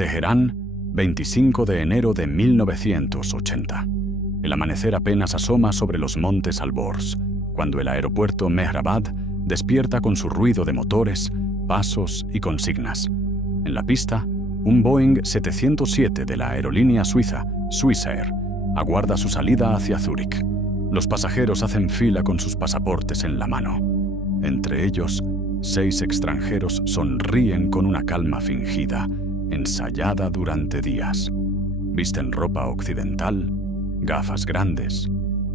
Teherán, 25 de enero de 1980. El amanecer apenas asoma sobre los montes Alborz, cuando el aeropuerto Mehrabad despierta con su ruido de motores, pasos y consignas. En la pista, un Boeing 707 de la aerolínea suiza Swissair aguarda su salida hacia Zúrich. Los pasajeros hacen fila con sus pasaportes en la mano. Entre ellos, 6 extranjeros sonríen con una calma fingida, ensayada durante días. Visten ropa occidental, gafas grandes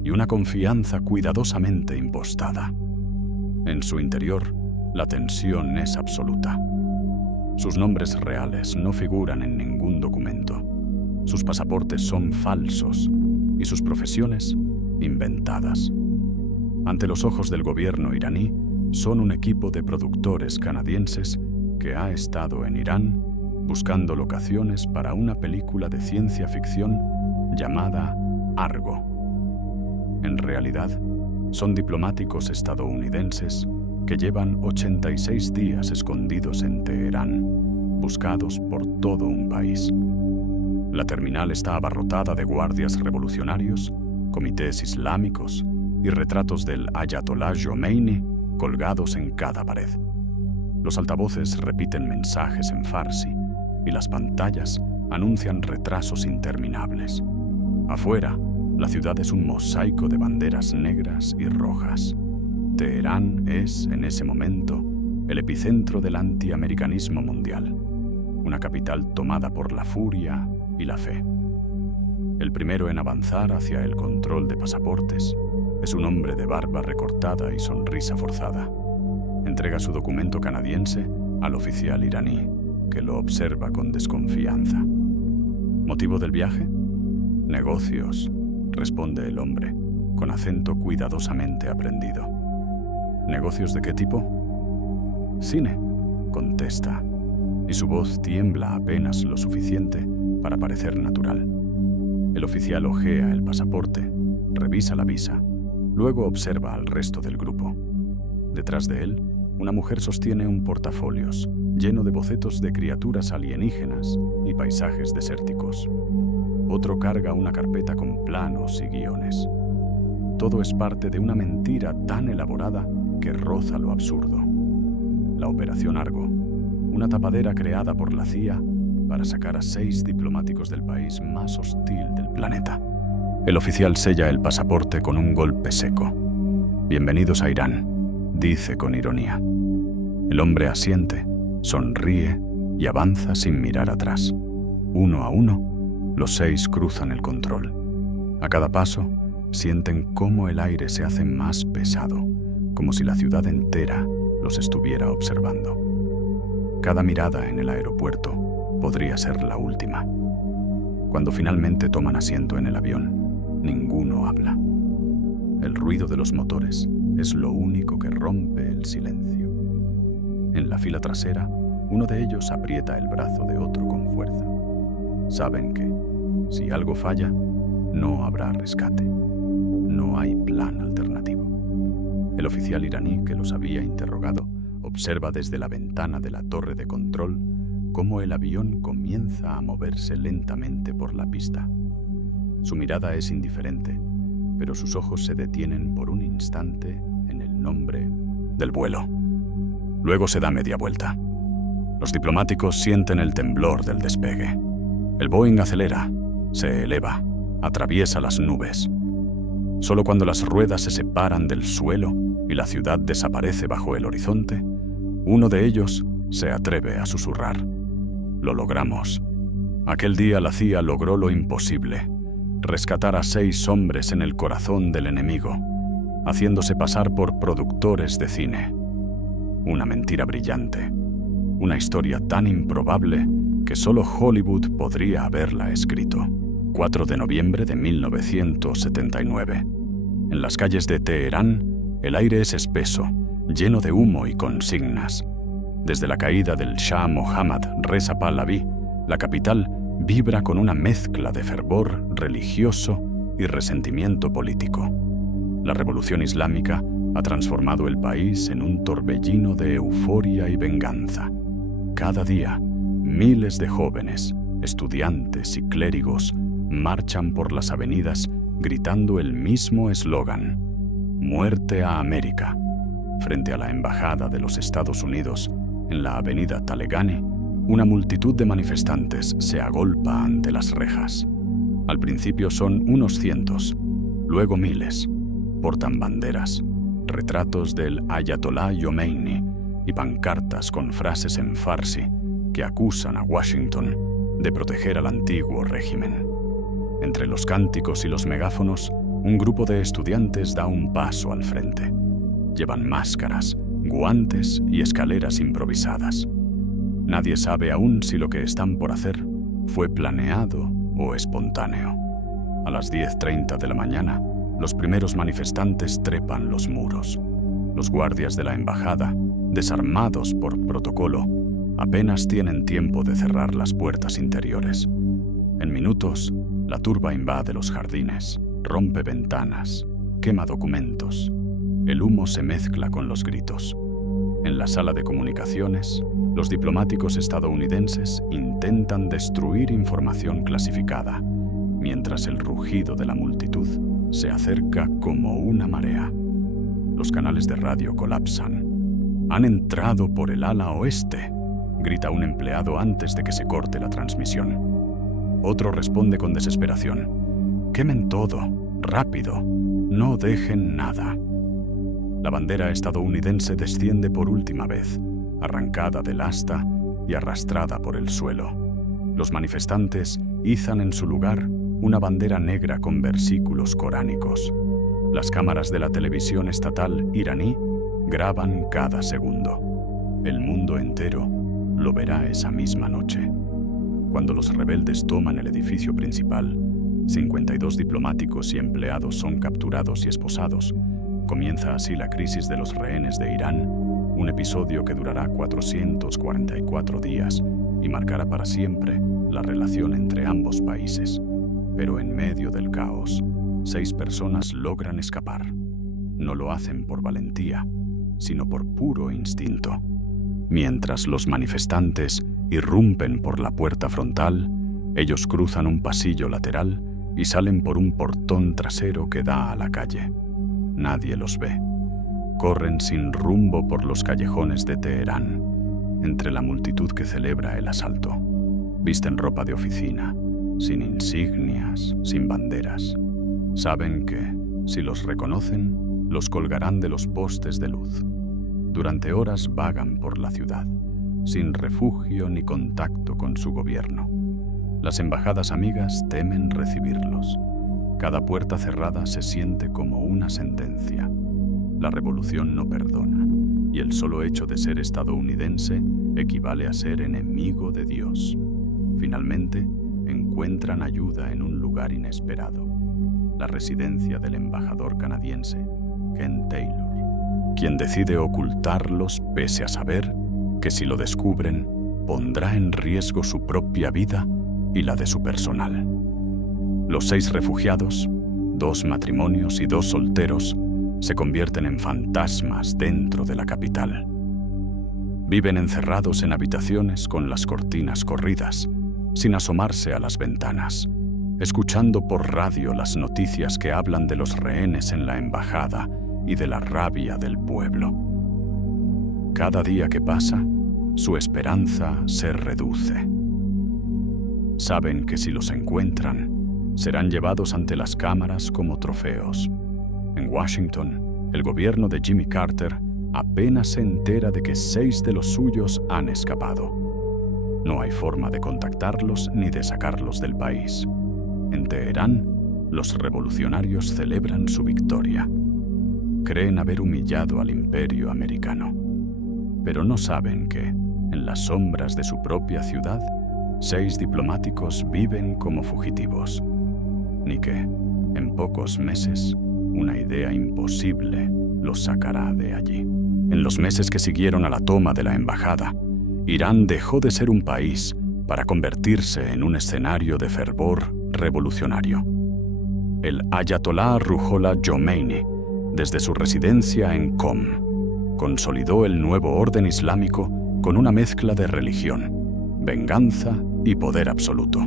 y una confianza cuidadosamente impostada. En su interior, la tensión es absoluta. Sus nombres reales no figuran en ningún documento. Sus pasaportes son falsos y sus profesiones inventadas. Ante los ojos del gobierno iraní, son un equipo de productores canadienses que ha estado en Irán buscando locaciones para una película de ciencia ficción llamada Argo. En realidad, son diplomáticos estadounidenses que llevan 86 días escondidos en Teherán, buscados por todo un país. La terminal está abarrotada de guardias revolucionarios, comités islámicos y retratos del Ayatollah Khomeini colgados en cada pared. Los altavoces repiten mensajes en farsi y las pantallas anuncian retrasos interminables. Afuera, la ciudad es un mosaico de banderas negras y rojas. Teherán es, en ese momento, el epicentro del antiamericanismo mundial, una capital tomada por la furia y la fe. El primero en avanzar hacia el control de pasaportes es un hombre de barba recortada y sonrisa forzada. Entrega su documento canadiense al oficial iraní, que lo observa con desconfianza. ¿Motivo del viaje? Negocios, responde el hombre, con acento cuidadosamente aprendido. ¿Negocios de qué tipo? Cine, contesta, y su voz tiembla apenas lo suficiente para parecer natural. El oficial hojea el pasaporte, revisa la visa, luego observa al resto del grupo. Detrás de él, una mujer sostiene un portafolios lleno de bocetos de criaturas alienígenas y paisajes desérticos. Otro carga una carpeta con planos y guiones. Todo es parte de una mentira tan elaborada que roza lo absurdo. La Operación Argo, una tapadera creada por la CIA para sacar a 6 diplomáticos del país más hostil del planeta. El oficial sella el pasaporte con un golpe seco. «Bienvenidos a Irán», dice con ironía. El hombre asiente, sonríe y avanza sin mirar atrás. Uno a uno, los 6 cruzan el control. A cada paso, sienten cómo el aire se hace más pesado, como si la ciudad entera los estuviera observando. Cada mirada en el aeropuerto podría ser la última. Cuando finalmente toman asiento en el avión, ninguno habla. El ruido de los motores es lo único que rompe el silencio. En la fila trasera, uno de ellos aprieta el brazo de otro con fuerza. Saben que, si algo falla, no habrá rescate. No hay plan alternativo. El oficial iraní que los había interrogado observa desde la ventana de la torre de control cómo el avión comienza a moverse lentamente por la pista. Su mirada es indiferente, pero sus ojos se detienen por un instante en el nombre del vuelo. Luego se da media vuelta. Los diplomáticos sienten el temblor del despegue. El Boeing acelera, se eleva, atraviesa las nubes. Solo cuando las ruedas se separan del suelo y la ciudad desaparece bajo el horizonte, uno de ellos se atreve a susurrar. Lo logramos. Aquel día la CIA logró lo imposible, rescatar a 6 hombres en el corazón del enemigo, haciéndose pasar por productores de cine. Una mentira brillante, una historia tan improbable que solo Hollywood podría haberla escrito. 4 de noviembre de 1979. En las calles de Teherán, el aire es espeso, lleno de humo y consignas. Desde la caída del Shah Mohammad Reza Pahlaví, la capital vibra con una mezcla de fervor religioso y resentimiento político. La revolución islámica ha transformado el país en un torbellino de euforia y venganza. Cada día, miles de jóvenes, estudiantes y clérigos marchan por las avenidas gritando el mismo eslogan: «Muerte a América». Frente a la Embajada de los Estados Unidos, en la avenida Talegani, una multitud de manifestantes se agolpa ante las rejas. Al principio son unos cientos, luego miles. Portan banderas, retratos del Ayatolá Khomeini y pancartas con frases en farsi que acusan a Washington de proteger al antiguo régimen. Entre los cánticos y los megáfonos, un grupo de estudiantes da un paso al frente. Llevan máscaras, guantes y escaleras improvisadas. Nadie sabe aún si lo que están por hacer fue planeado o espontáneo. A las 10:30 de la mañana, los primeros manifestantes trepan los muros. Los guardias de la embajada, desarmados por protocolo, apenas tienen tiempo de cerrar las puertas interiores. En minutos, la turba invade los jardines, rompe ventanas, quema documentos. El humo se mezcla con los gritos. En la sala de comunicaciones, los diplomáticos estadounidenses intentan destruir información clasificada, mientras el rugido de la multitud se acerca como una marea. Los canales de radio colapsan. «Han entrado por el ala oeste», grita un empleado antes de que se corte la transmisión. Otro responde con desesperación: «Quemen todo, rápido, no dejen nada». La bandera estadounidense desciende por última vez, arrancada del asta y arrastrada por el suelo. Los manifestantes izan en su lugar una bandera negra con versículos coránicos. Las cámaras de la televisión estatal iraní graban cada segundo. El mundo entero lo verá esa misma noche. Cuando los rebeldes toman el edificio principal, 52 diplomáticos y empleados son capturados y esposados. Comienza así la crisis de los rehenes de Irán, un episodio que durará 444 días y marcará para siempre la relación entre ambos países. Pero en medio del caos, 6 personas logran escapar. No lo hacen por valentía, sino por puro instinto. Mientras los manifestantes irrumpen por la puerta frontal, ellos cruzan un pasillo lateral y salen por un portón trasero que da a la calle. Nadie los ve. Corren sin rumbo por los callejones de Teherán, entre la multitud que celebra el asalto. Visten ropa de oficina, sin insignias, sin banderas. Saben que, si los reconocen, los colgarán de los postes de luz. Durante horas vagan por la ciudad, sin refugio ni contacto con su gobierno. Las embajadas amigas temen recibirlos. Cada puerta cerrada se siente como una sentencia. La revolución no perdona, y el solo hecho de ser estadounidense equivale a ser enemigo de Dios. Finalmente, encuentran ayuda en un lugar inesperado: la residencia del embajador canadiense, Ken Taylor, quien decide ocultarlos pese a saber que si lo descubren, pondrá en riesgo su propia vida y la de su personal. Los 6 refugiados, 2 matrimonios y 2 solteros, se convierten en fantasmas dentro de la capital. Viven encerrados en habitaciones con las cortinas corridas, sin asomarse a las ventanas, escuchando por radio las noticias que hablan de los rehenes en la embajada y de la rabia del pueblo. Cada día que pasa, su esperanza se reduce. Saben que si los encuentran, serán llevados ante las cámaras como trofeos. En Washington, el gobierno de Jimmy Carter apenas se entera de que 6 de los suyos han escapado. No hay forma de contactarlos ni de sacarlos del país. En Teherán, los revolucionarios celebran su victoria. Creen haber humillado al imperio americano, pero no saben que, en las sombras de su propia ciudad, 6 diplomáticos viven como fugitivos, ni que, en pocos meses, una idea imposible los sacará de allí. En los meses que siguieron a la toma de la embajada, Irán dejó de ser un país para convertirse en un escenario de fervor revolucionario. El Ayatolá Ruhollah Khomeini, desde su residencia en Qom, consolidó el nuevo orden islámico con una mezcla de religión, venganza y poder absoluto.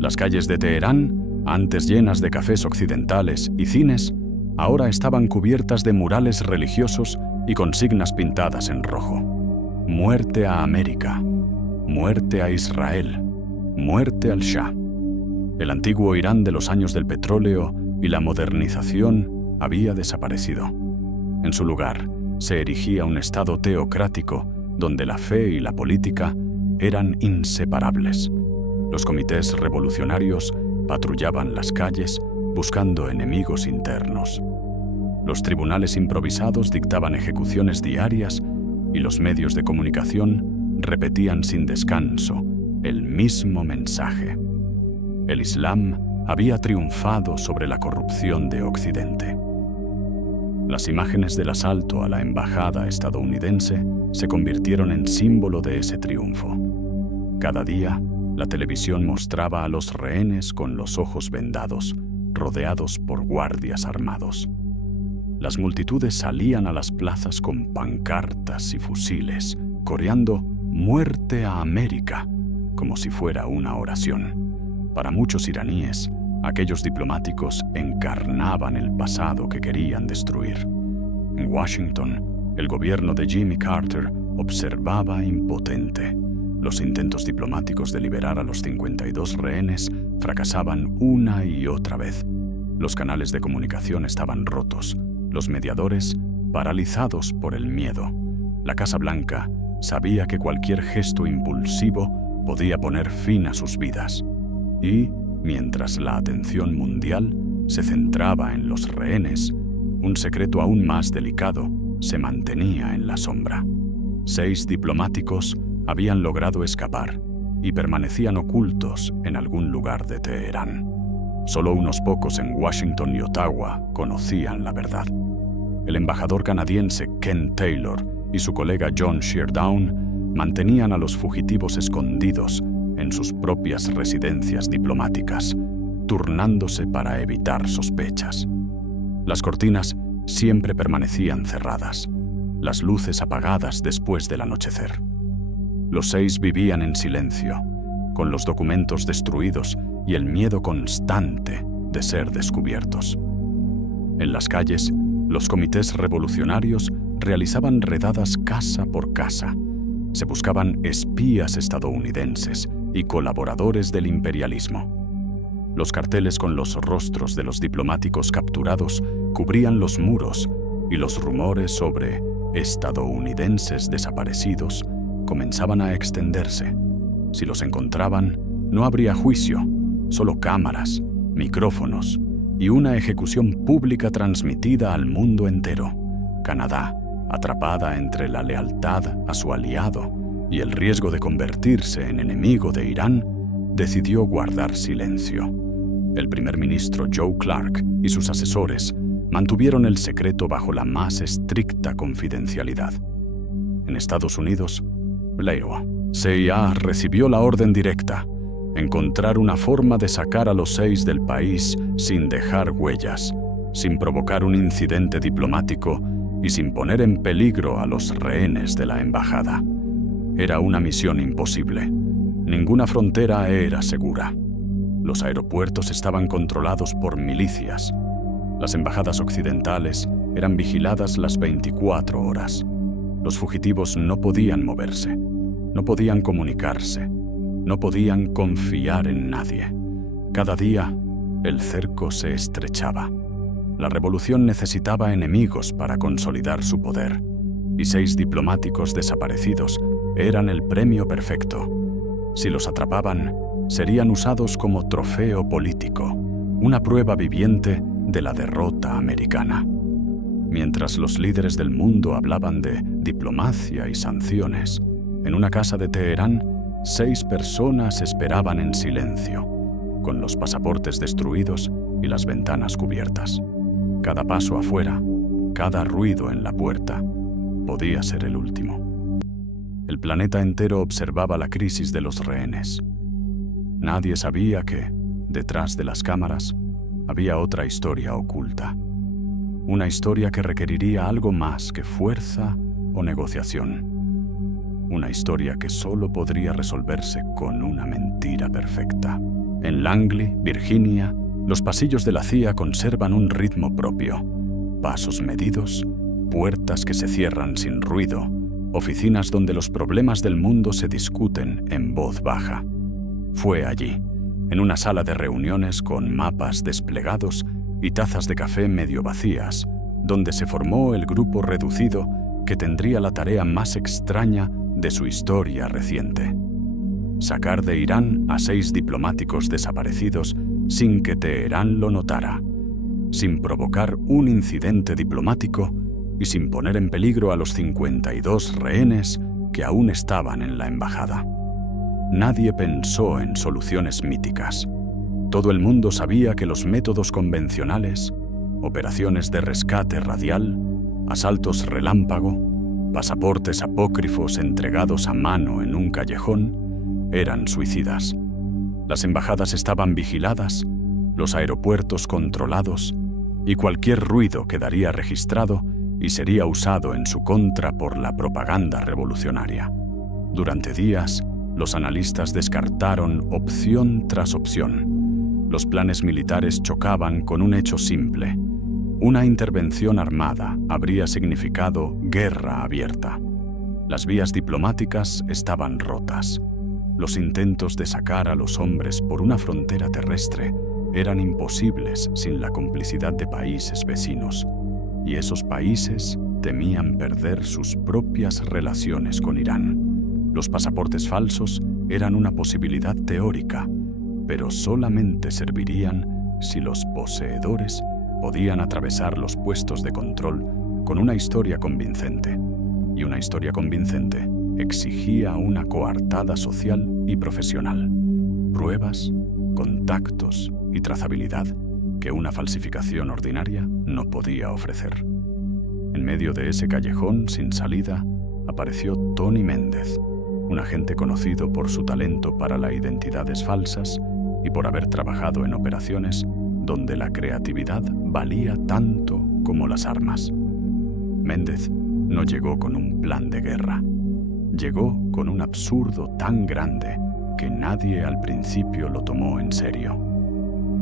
Las calles de Teherán, antes llenas de cafés occidentales y cines, ahora estaban cubiertas de murales religiosos y consignas pintadas en rojo. Muerte a América, muerte a Israel, muerte al Shah. El antiguo Irán de los años del petróleo y la modernización había desaparecido. En su lugar, se erigía un estado teocrático donde la fe y la política eran inseparables. Los comités revolucionarios patrullaban las calles buscando enemigos internos. Los tribunales improvisados dictaban ejecuciones diarias y los medios de comunicación repetían sin descanso el mismo mensaje. El Islam había triunfado sobre la corrupción de Occidente. Las imágenes del asalto a la embajada estadounidense se convirtieron en símbolo de ese triunfo. Cada día, la televisión mostraba a los rehenes con los ojos vendados, rodeados por guardias armados. Las multitudes salían a las plazas con pancartas y fusiles, coreando «Muerte a América», como si fuera una oración. Para muchos iraníes, aquellos diplomáticos encarnaban el pasado que querían destruir. En Washington, el gobierno de Jimmy Carter observaba impotente. Los intentos diplomáticos de liberar a los 52 rehenes fracasaban una y otra vez. Los canales de comunicación estaban rotos, los mediadores paralizados por el miedo. La Casa Blanca sabía que cualquier gesto impulsivo podía poner fin a sus vidas. Y, mientras la atención mundial se centraba en los rehenes, un secreto aún más delicado se mantenía en la sombra. 6 diplomáticos habían logrado escapar y permanecían ocultos en algún lugar de Teherán. Solo unos pocos en Washington y Ottawa conocían la verdad. El embajador canadiense Ken Taylor y su colega John Sheardown mantenían a los fugitivos escondidos en sus propias residencias diplomáticas, turnándose para evitar sospechas. Las cortinas siempre permanecían cerradas, las luces apagadas después del anochecer. Los 6 vivían en silencio, con los documentos destruidos y el miedo constante de ser descubiertos. En las calles, los comités revolucionarios realizaban redadas casa por casa. Se buscaban espías estadounidenses y colaboradores del imperialismo. Los carteles con los rostros de los diplomáticos capturados cubrían los muros y los rumores sobre estadounidenses desaparecidos comenzaban a extenderse. Si los encontraban, no habría juicio, solo cámaras, micrófonos y una ejecución pública transmitida al mundo entero. Canadá, atrapada entre la lealtad a su aliado y el riesgo de convertirse en enemigo de Irán, decidió guardar silencio. El primer ministro Joe Clark y sus asesores mantuvieron el secreto bajo la más estricta confidencialidad. En Estados Unidos, la CIA recibió la orden directa: encontrar una forma de sacar a los 6 del país sin dejar huellas, sin provocar un incidente diplomático y sin poner en peligro a los rehenes de la embajada. Era una misión imposible. Ninguna frontera era segura. Los aeropuertos estaban controlados por milicias. Las embajadas occidentales eran vigiladas las 24 horas. Los fugitivos no podían moverse, no podían comunicarse, no podían confiar en nadie. Cada día, el cerco se estrechaba. La revolución necesitaba enemigos para consolidar su poder, y 6 diplomáticos desaparecidos eran el premio perfecto. Si los atrapaban, serían usados como trofeo político, una prueba viviente de la derrota americana. Mientras los líderes del mundo hablaban de diplomacia y sanciones, en una casa de Teherán, 6 personas esperaban en silencio, con los pasaportes destruidos y las ventanas cubiertas. Cada paso afuera, cada ruido en la puerta, podía ser el último. El planeta entero observaba la crisis de los rehenes. Nadie sabía que, detrás de las cámaras, había otra historia oculta. Una historia que requeriría algo más que fuerza o negociación. una historia que solo podría resolverse con una mentira perfecta. En Langley, Virginia, los pasillos de la CIA conservan un ritmo propio. Pasos medidos, puertas que se cierran sin ruido, oficinas donde los problemas del mundo se discuten en voz baja. Fue allí, en una sala de reuniones con mapas desplegados y tazas de café medio vacías, donde se formó el grupo reducido que tendría la tarea más extraña de su historia reciente: sacar de Irán a 6 diplomáticos desaparecidos sin que Teherán lo notara, sin provocar un incidente diplomático y sin poner en peligro a los 52 rehenes que aún estaban en la embajada. Nadie pensó en soluciones míticas. Todo el mundo sabía que los métodos convencionales, operaciones de rescate radial, asaltos relámpago, pasaportes apócrifos entregados a mano en un callejón, eran suicidas. Las embajadas estaban vigiladas, los aeropuertos controlados, y cualquier ruido quedaría registrado y sería usado en su contra por la propaganda revolucionaria. Durante días, los analistas descartaron opción tras opción. Los planes militares chocaban con un hecho simple: una intervención armada habría significado guerra abierta. Las vías diplomáticas estaban rotas. Los intentos de sacar a los hombres por una frontera terrestre eran imposibles sin la complicidad de países vecinos, y esos países temían perder sus propias relaciones con Irán. Los pasaportes falsos eran una posibilidad teórica, pero solamente servirían si los poseedores podían atravesar los puestos de control con una historia convincente. Y una historia convincente exigía una coartada social y profesional, pruebas, contactos y trazabilidad que una falsificación ordinaria no podía ofrecer. En medio de ese callejón sin salida apareció Tony Méndez, un agente conocido por su talento para las identidades falsas y por haber trabajado en operaciones donde la creatividad valía tanto como las armas. Méndez no llegó con un plan de guerra. Llegó con un absurdo tan grande que nadie al principio lo tomó en serio.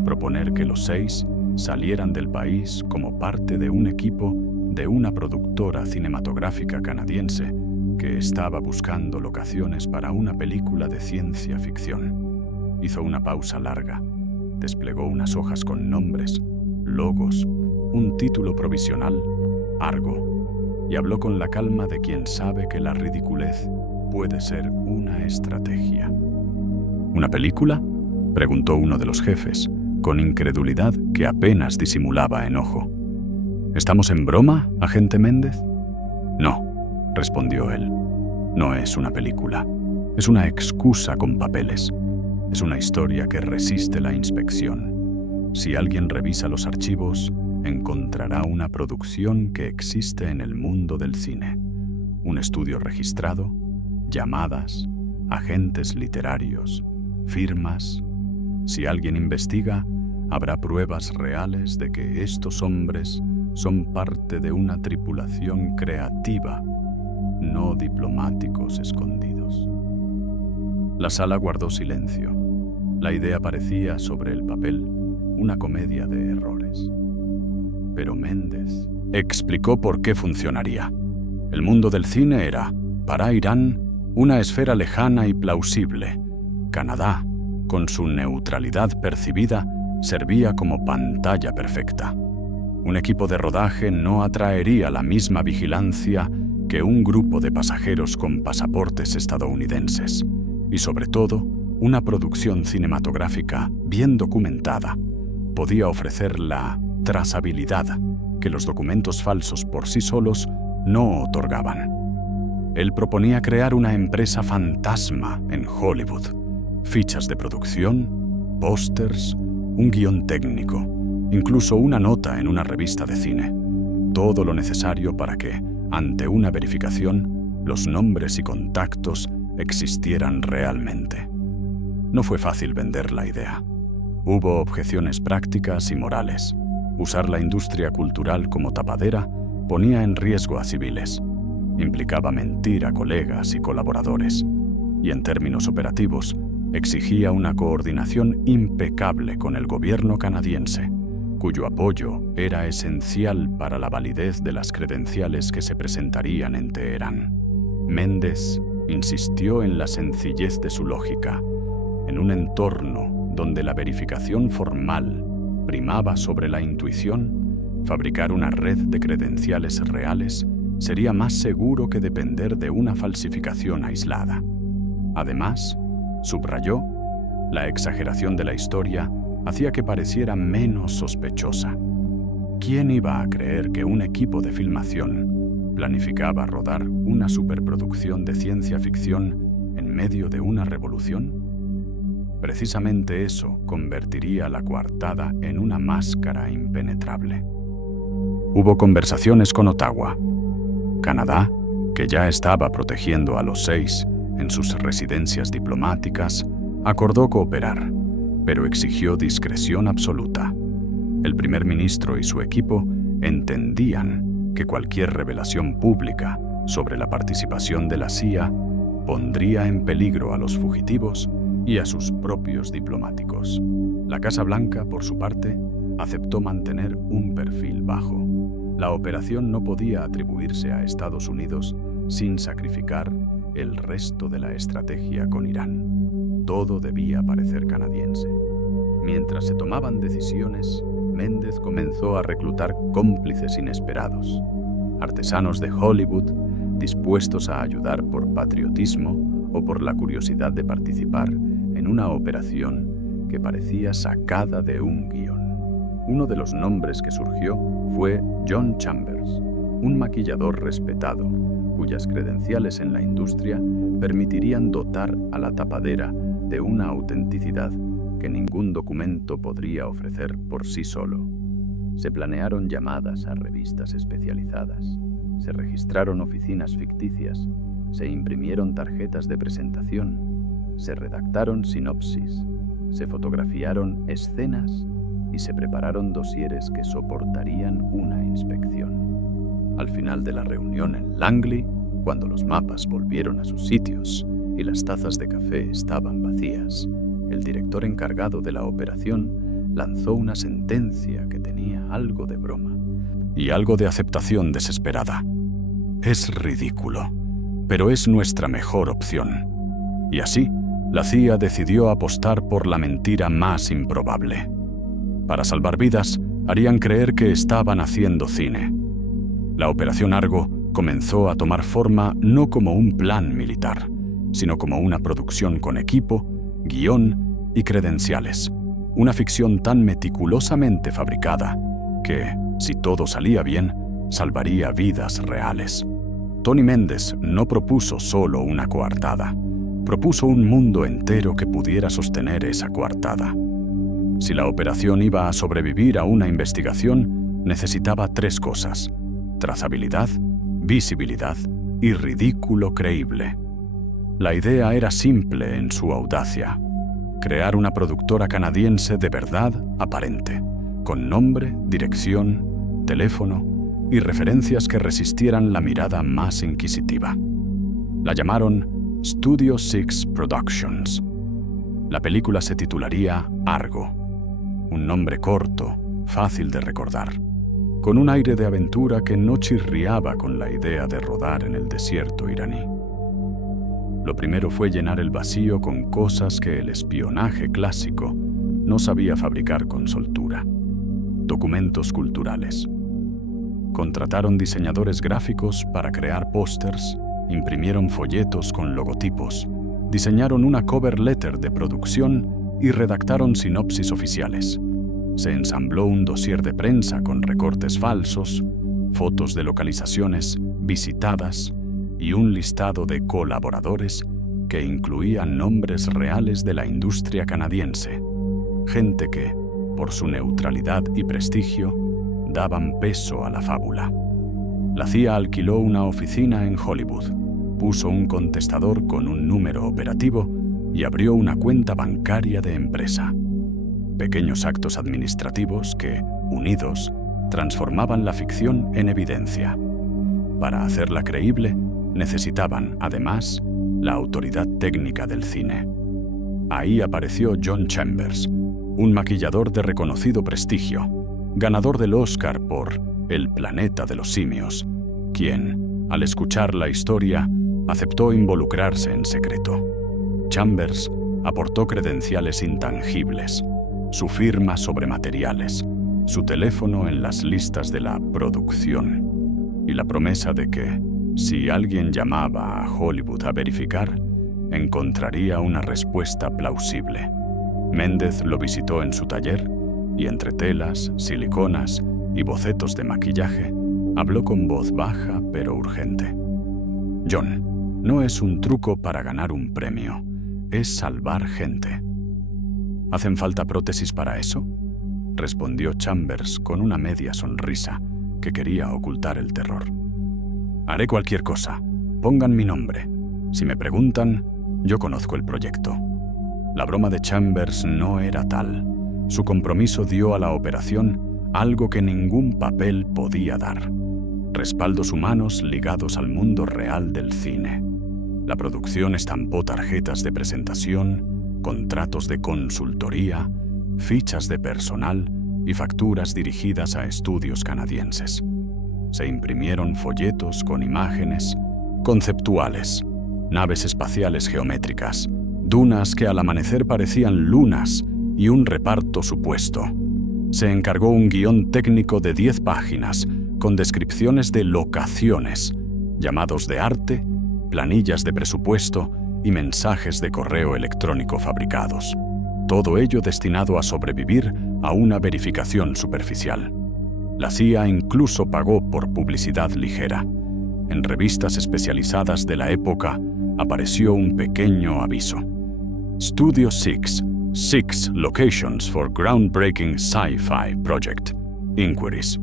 Proponer que los 6 salieran del país como parte de un equipo de una productora cinematográfica canadiense que estaba buscando locaciones para una película de ciencia ficción. Hizo una pausa larga, desplegó unas hojas con nombres, logos, un título provisional, Argo, y habló con la calma de quien sabe que la ridiculez puede ser una estrategia. ¿Una película?, preguntó uno de los jefes, con incredulidad que apenas disimulaba enojo. ¿Estamos en broma, agente Méndez? No, respondió él. No es una película. Es una excusa con papeles. Es una historia que resiste la inspección. Si alguien revisa los archivos, encontrará una producción que existe en el mundo del cine. Un estudio registrado, llamadas, agentes literarios, firmas. Si alguien investiga, habrá pruebas reales de que estos hombres son parte de una tripulación creativa, no diplomáticos escondidos. La sala guardó silencio. La idea parecía, sobre el papel, una comedia de errores. Pero Méndez explicó por qué funcionaría. El mundo del cine era, para Irán, una esfera lejana y plausible. Canadá, con su neutralidad percibida, servía como pantalla perfecta. Un equipo de rodaje no atraería la misma vigilancia que un grupo de pasajeros con pasaportes estadounidenses. Y sobre todo, una producción cinematográfica bien documentada podía ofrecer la trazabilidad que los documentos falsos por sí solos no otorgaban. Él proponía crear una empresa fantasma en Hollywood, fichas de producción, pósters, un guión técnico, incluso una nota en una revista de cine. Todo lo necesario para que, ante una verificación, los nombres y contactos existieran realmente. No fue fácil vender la idea. Hubo objeciones prácticas y morales. Usar la industria cultural como tapadera ponía en riesgo a civiles. implicaba mentir a colegas y colaboradores, y en términos operativos, exigía una coordinación impecable con el gobierno canadiense, cuyo apoyo era esencial para la validez de las credenciales que se presentarían en Teherán. Méndez insistió en la sencillez de su lógica. En un entorno donde la verificación formal primaba sobre la intuición, fabricar una red de credenciales reales sería más seguro que depender de una falsificación aislada. Además, subrayó, la exageración de la historia hacía que pareciera menos sospechosa. ¿Quién iba a creer que un equipo de filmación planificaba rodar una superproducción de ciencia ficción en medio de una revolución? Precisamente eso convertiría la coartada en una máscara impenetrable. Hubo conversaciones con Ottawa. Canadá, que ya estaba protegiendo a los 6 en sus residencias diplomáticas, acordó cooperar, pero exigió discreción absoluta. El primer ministro y su equipo entendían que cualquier revelación pública sobre la participación de la CIA pondría en peligro a los fugitivos y a sus propios diplomáticos. La Casa Blanca, por su parte, aceptó mantener un perfil bajo. La operación no podía atribuirse a Estados Unidos sin sacrificar el resto de la estrategia con Irán. Todo debía parecer canadiense. Mientras se tomaban decisiones, Méndez comenzó a reclutar cómplices inesperados, artesanos de Hollywood dispuestos a ayudar por patriotismo o por la curiosidad de participar en una operación que parecía sacada de un guión. Uno de los nombres que surgió fue John Chambers, un maquillador respetado, cuyas credenciales en la industria permitirían dotar a la tapadera de una autenticidad que ningún documento podría ofrecer por sí solo. Se planearon llamadas a revistas especializadas, se registraron oficinas ficticias, se imprimieron tarjetas de presentación, se redactaron sinopsis, se fotografiaron escenas y se prepararon dosieres que soportarían una inspección. Al final de la reunión en Langley, cuando los mapas volvieron a sus sitios y las tazas de café estaban vacías, el director encargado de la operación lanzó una sentencia que tenía algo de broma y algo de aceptación desesperada. Es ridículo, pero es nuestra mejor opción. Y así, la CIA decidió apostar por la mentira más improbable. Para salvar vidas, harían creer que estaban haciendo cine. La Operación Argo comenzó a tomar forma no como un plan militar, sino como una producción con equipo, guión y credenciales. Una ficción tan meticulosamente fabricada que, si todo salía bien, salvaría vidas reales. Tony Méndez no propuso solo una coartada, propuso un mundo entero que pudiera sostener esa coartada. Si la operación iba a sobrevivir a una investigación, necesitaba 3 cosas: trazabilidad, visibilidad y ridículo creíble. La idea era simple en su audacia: crear una productora canadiense de verdad aparente, con nombre, dirección, teléfono y referencias que resistieran la mirada más inquisitiva. La llamaron Studio 6 Productions. La película se titularía Argo, un nombre corto, fácil de recordar, con un aire de aventura que no chirriaba con la idea de rodar en el desierto iraní. Lo primero fue llenar el vacío con cosas que el espionaje clásico no sabía fabricar con soltura: documentos culturales. Contrataron diseñadores gráficos para crear pósters, imprimieron folletos con logotipos, diseñaron una cover letter de producción y redactaron sinopsis oficiales. Se ensambló un dossier de prensa con recortes falsos, fotos de localizaciones visitadas y un listado de colaboradores que incluía nombres reales de la industria canadiense, gente que, por su neutralidad y prestigio, daban peso a la fábula. La CIA alquiló una oficina en Hollywood, puso un contestador con un número operativo y abrió una cuenta bancaria de empresa. Pequeños actos administrativos que, unidos, transformaban la ficción en evidencia. Para hacerla creíble, necesitaban, además, la autoridad técnica del cine. Ahí apareció John Chambers, un maquillador de reconocido prestigio, ganador del Oscar por El planeta de los simios, quien, al escuchar la historia, aceptó involucrarse en secreto. Chambers aportó credenciales intangibles, su firma sobre materiales, su teléfono en las listas de la producción y la promesa de que, si alguien llamaba a Hollywood a verificar, encontraría una respuesta plausible. Méndez lo visitó en su taller y entre telas, siliconas y bocetos de maquillaje, habló con voz baja pero urgente. John, no es un truco para ganar un premio, es salvar gente. ¿Hacen falta prótesis para eso?, respondió Chambers con una media sonrisa que quería ocultar el terror. Haré cualquier cosa. Pongan mi nombre. Si me preguntan, yo conozco el proyecto. La broma de Chambers no era tal. Su compromiso dio a la operación algo que ningún papel podía dar: respaldos humanos ligados al mundo real del cine. La producción estampó tarjetas de presentación, contratos de consultoría, fichas de personal y facturas dirigidas a estudios canadienses. Se imprimieron folletos con imágenes conceptuales, naves espaciales geométricas, dunas que al amanecer parecían lunas y un reparto supuesto. Se encargó un guión técnico de 10 páginas con descripciones de locaciones, llamados de arte, planillas de presupuesto y mensajes de correo electrónico fabricados. Todo ello destinado a sobrevivir a una verificación superficial. La CIA incluso pagó por publicidad ligera. En revistas especializadas de la época apareció un pequeño aviso: Studio 6 locations for groundbreaking sci-fi project. Inquiries.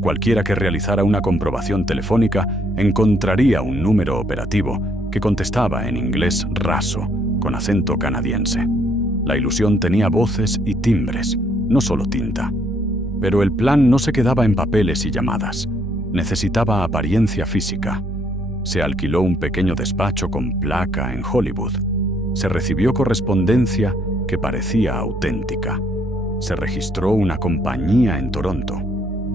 Cualquiera que realizara una comprobación telefónica encontraría un número operativo que contestaba en inglés raso, con acento canadiense. La ilusión tenía voces y timbres, no solo tinta. Pero el plan no se quedaba en papeles y llamadas. Necesitaba apariencia física. Se alquiló un pequeño despacho con placa en Hollywood. Se recibió correspondencia que parecía auténtica. Se registró una compañía en Toronto.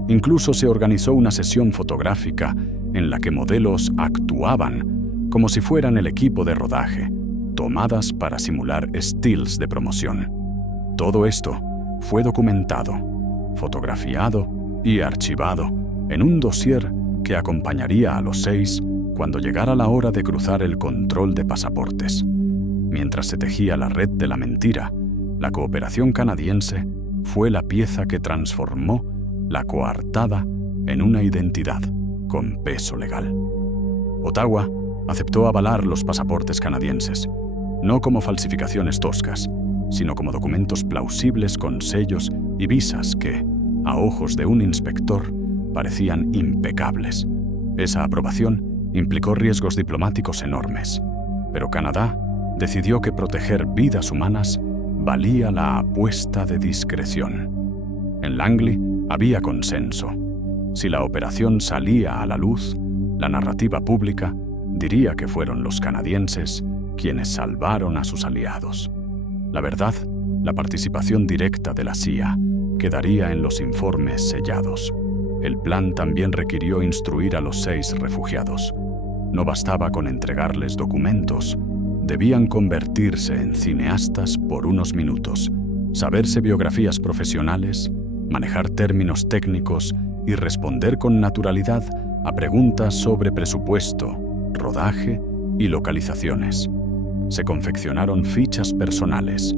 Incluso se organizó una sesión fotográfica en la que modelos actuaban como si fueran el equipo de rodaje, tomadas para simular stills de promoción. Todo esto fue documentado, fotografiado y archivado en un dossier que acompañaría a los 6 cuando llegara la hora de cruzar el control de pasaportes. Mientras se tejía la red de la mentira, la cooperación canadiense fue la pieza que transformó la coartada en una identidad con peso legal. Ottawa aceptó avalar los pasaportes canadienses, no como falsificaciones toscas, sino como documentos plausibles con sellos y visas que, a ojos de un inspector, parecían impecables. Esa aprobación implicó riesgos diplomáticos enormes, pero Canadá decidió que proteger vidas humanas valía la apuesta de discreción. En Langley había consenso. Si la operación salía a la luz, la narrativa pública diría que fueron los canadienses quienes salvaron a sus aliados. La verdad, la participación directa de la CIA quedaría en los informes sellados. El plan también requirió instruir a los 6 refugiados. No bastaba con entregarles documentos, debían convertirse en cineastas por unos minutos, saberse biografías profesionales, manejar términos técnicos y responder con naturalidad a preguntas sobre presupuesto, rodaje y localizaciones. Se confeccionaron fichas personales.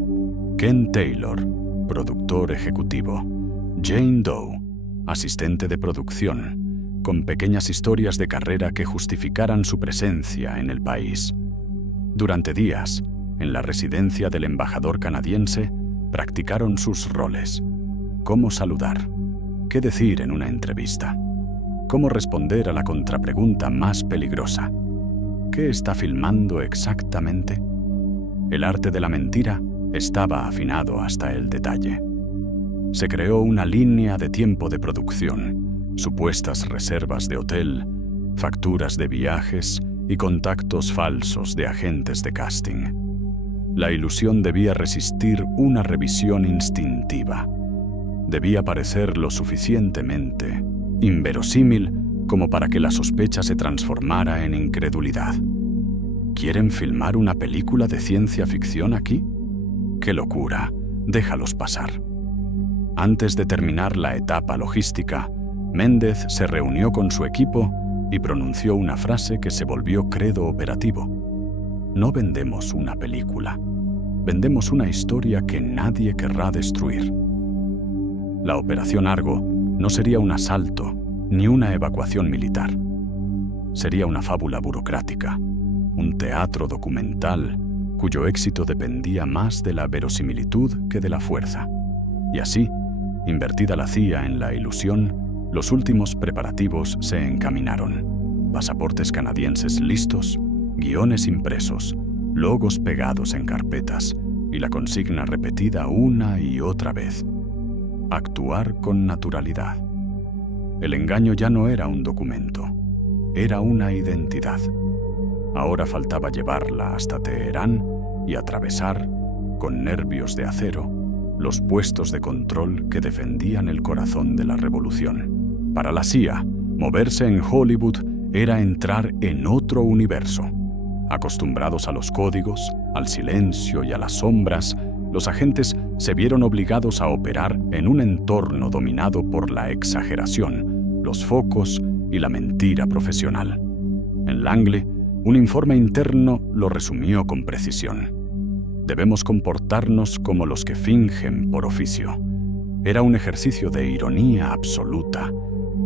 Ken Taylor, productor ejecutivo. Jane Doe, asistente de producción, con pequeñas historias de carrera que justificaran su presencia en el país. Durante días, en la residencia del embajador canadiense, practicaron sus roles. Cómo saludar, qué decir en una entrevista, cómo responder a la contrapregunta más peligrosa. ¿Qué está filmando exactamente? El arte de la mentira estaba afinado hasta el detalle. Se creó una línea de tiempo de producción, supuestas reservas de hotel, facturas de viajes y contactos falsos de agentes de casting. La ilusión debía resistir una revisión instintiva. Debía parecer lo suficientemente inverosímil como para que la sospecha se transformara en incredulidad. ¿Quieren filmar una película de ciencia ficción aquí? ¡Qué locura! Déjalos pasar. Antes de terminar la etapa logística, Méndez se reunió con su equipo y pronunció una frase que se volvió credo operativo. No vendemos una película, vendemos una historia que nadie querrá destruir. La Operación Argo no sería un asalto ni una evacuación militar. Sería una fábula burocrática, un teatro documental cuyo éxito dependía más de la verosimilitud que de la fuerza. Y así, invertida la CIA en la ilusión, los últimos preparativos se encaminaron. Pasaportes canadienses listos, guiones impresos, logos pegados en carpetas y la consigna repetida una y otra vez. Actuar con naturalidad. El engaño ya no era un documento, era una identidad. Ahora faltaba llevarla hasta Teherán y atravesar, con nervios de acero, los puestos de control que defendían el corazón de la revolución. Para la CIA, moverse en Hollywood era entrar en otro universo. Acostumbrados a los códigos, al silencio y a las sombras, los agentes se vieron obligados a operar en un entorno dominado por la exageración, los focos y la mentira profesional. En Langley, un informe interno lo resumió con precisión. Debemos comportarnos como los que fingen por oficio. Era un ejercicio de ironía absoluta.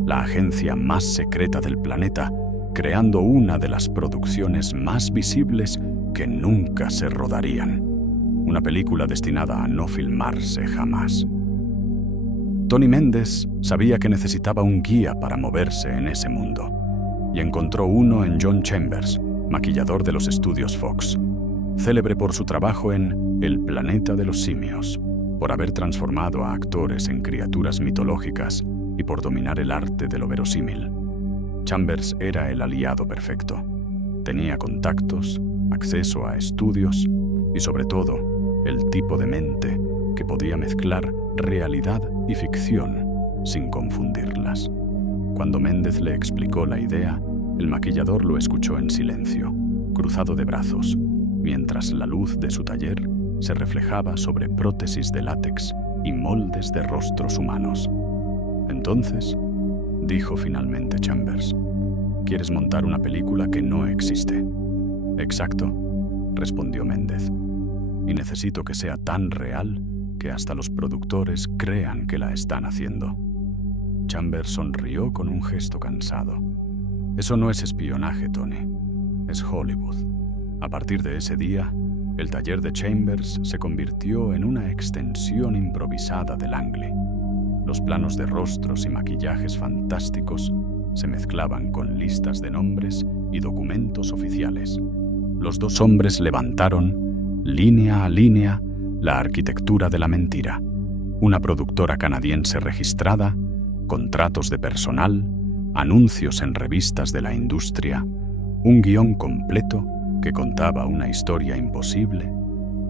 La agencia más secreta del planeta, creando una de las producciones más visibles que nunca se rodarían. Una película destinada a no filmarse jamás. Tony Méndez sabía que necesitaba un guía para moverse en ese mundo, y encontró uno en John Chambers, maquillador de los estudios Fox, célebre por su trabajo en El planeta de los simios, por haber transformado a actores en criaturas mitológicas y por dominar el arte de lo verosímil. Chambers era el aliado perfecto. Tenía contactos, acceso a estudios y, sobre todo, el tipo de mente que podía mezclar realidad y ficción sin confundirlas. Cuando Méndez le explicó la idea, el maquillador lo escuchó en silencio, cruzado de brazos, mientras la luz de su taller se reflejaba sobre prótesis de látex y moldes de rostros humanos. Entonces, dijo finalmente Chambers, ¿quieres montar una película que no existe? Exacto, respondió Méndez. Y necesito que sea tan real que hasta los productores crean que la están haciendo. Chambers sonrió con un gesto cansado. Eso no es espionaje, Tony. Es Hollywood. A partir de ese día, el taller de Chambers se convirtió en una extensión improvisada de Langley. Los planos de rostros y maquillajes fantásticos se mezclaban con listas de nombres y documentos oficiales. Los dos hombres levantaron, línea a línea, la arquitectura de la mentira. Una productora canadiense registrada, contratos de personal, anuncios en revistas de la industria, un guión completo que contaba una historia imposible,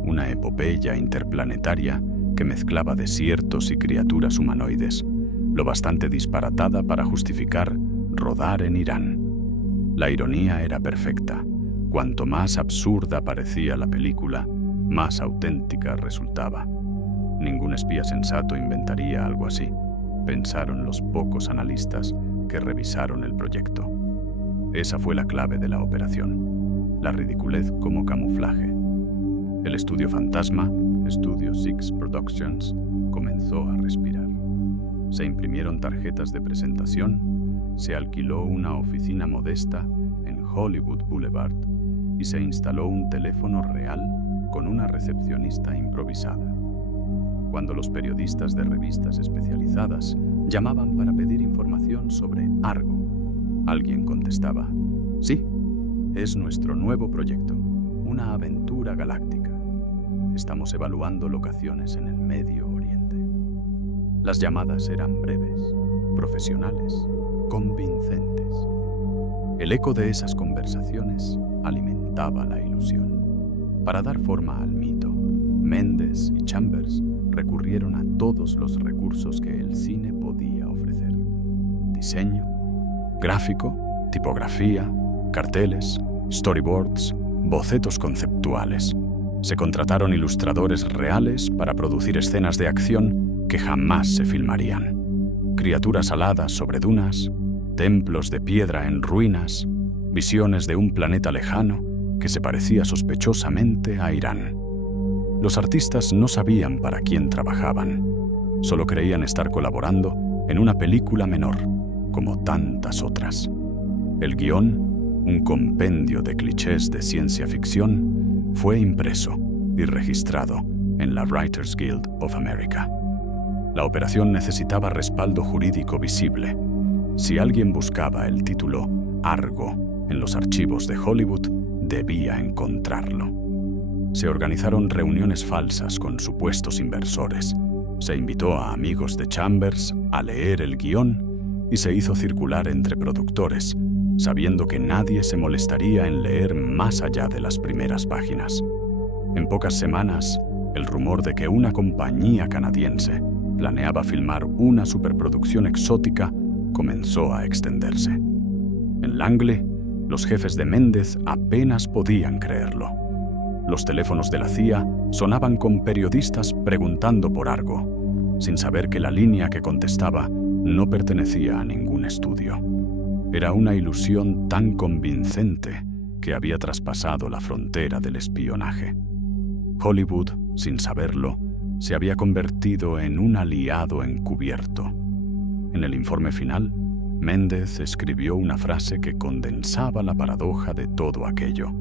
una epopeya interplanetaria que mezclaba desiertos y criaturas humanoides, lo bastante disparatada para justificar rodar en Irán. La ironía era perfecta. Cuanto más absurda parecía la película, más auténtica resultaba. Ningún espía sensato inventaría algo así, pensaron los pocos analistas que revisaron el proyecto. Esa fue la clave de la operación, la ridiculez como camuflaje. El estudio fantasma, Studio Six Productions, comenzó a respirar. Se imprimieron tarjetas de presentación, se alquiló una oficina modesta en Hollywood Boulevard y se instaló un teléfono real con una recepcionista improvisada. Cuando los periodistas de revistas especializadas llamaban para pedir información sobre Argo, alguien contestaba: sí, es nuestro nuevo proyecto, una aventura galáctica. Estamos evaluando locaciones en el Medio Oriente. Las llamadas eran breves, profesionales, convincentes. El eco de esas conversaciones alimentaba la ilusión. Para dar forma al mito, Mendes y Chambers recurrieron a todos los recursos que el cine podía ofrecer: diseño, gráfico, tipografía, carteles, storyboards, bocetos conceptuales. Se contrataron ilustradores reales para producir escenas de acción que jamás se filmarían. Criaturas aladas sobre dunas, templos de piedra en ruinas, visiones de un planeta lejano que se parecía sospechosamente a Irán. Los artistas no sabían para quién trabajaban, solo creían estar colaborando en una película menor, como tantas otras. El guión, un compendio de clichés de ciencia ficción, fue impreso y registrado en la Writers Guild of America. La operación necesitaba respaldo jurídico visible. Si alguien buscaba el título Argo en los archivos de Hollywood, debía encontrarlo. Se organizaron reuniones falsas con supuestos inversores. Se invitó a amigos de Chambers a leer el guión y se hizo circular entre productores, sabiendo que nadie se molestaría en leer más allá de las primeras páginas. En pocas semanas, el rumor de que una compañía canadiense planeaba filmar una superproducción exótica comenzó a extenderse. En Langley, los jefes de Méndez apenas podían creerlo. Los teléfonos de la CIA sonaban con periodistas preguntando por Argo, sin saber que la línea que contestaba no pertenecía a ningún estudio. Era una ilusión tan convincente que había traspasado la frontera del espionaje. Hollywood, sin saberlo, se había convertido en un aliado encubierto. En el informe final, Méndez escribió una frase que condensaba la paradoja de todo aquello.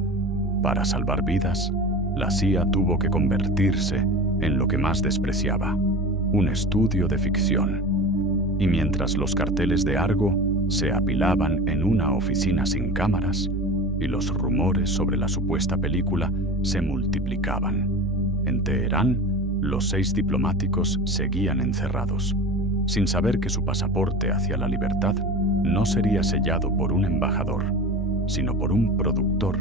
Para salvar vidas, la CIA tuvo que convertirse en lo que más despreciaba: un estudio de ficción. Y mientras los carteles de Argo se apilaban en una oficina sin cámaras y los rumores sobre la supuesta película se multiplicaban, en Teherán, los 6 diplomáticos seguían encerrados, sin saber que su pasaporte hacia la libertad no sería sellado por un embajador, sino por un productor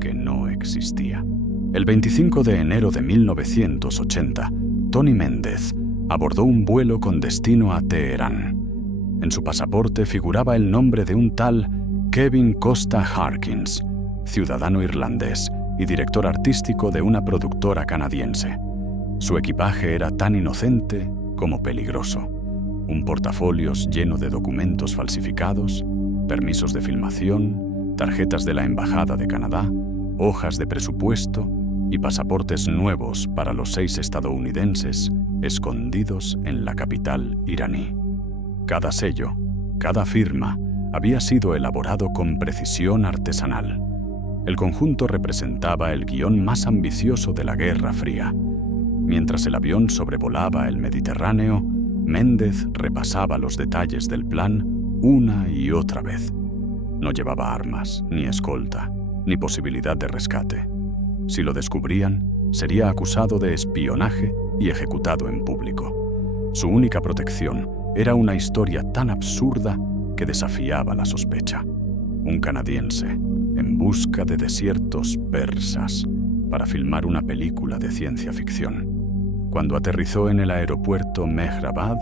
que no existía. El 25 de enero de 1980, Tony Méndez abordó un vuelo con destino a Teherán. En su pasaporte figuraba el nombre de un tal Kevin Costa Harkins, ciudadano irlandés y director artístico de una productora canadiense. Su equipaje era tan inocente como peligroso: un portafolios lleno de documentos falsificados, permisos de filmación, tarjetas de la Embajada de Canadá, hojas de presupuesto y pasaportes nuevos para los 6 estadounidenses escondidos en la capital iraní. Cada sello, cada firma, había sido elaborado con precisión artesanal. El conjunto representaba el guión más ambicioso de la Guerra Fría. Mientras el avión sobrevolaba el Mediterráneo, Méndez repasaba los detalles del plan una y otra vez. No llevaba armas, ni escolta, ni posibilidad de rescate. Si lo descubrían, sería acusado de espionaje y ejecutado en público. Su única protección era una historia tan absurda que desafiaba la sospecha: un canadiense en busca de desiertos persas para filmar una película de ciencia ficción. Cuando aterrizó en el aeropuerto Mehrabad,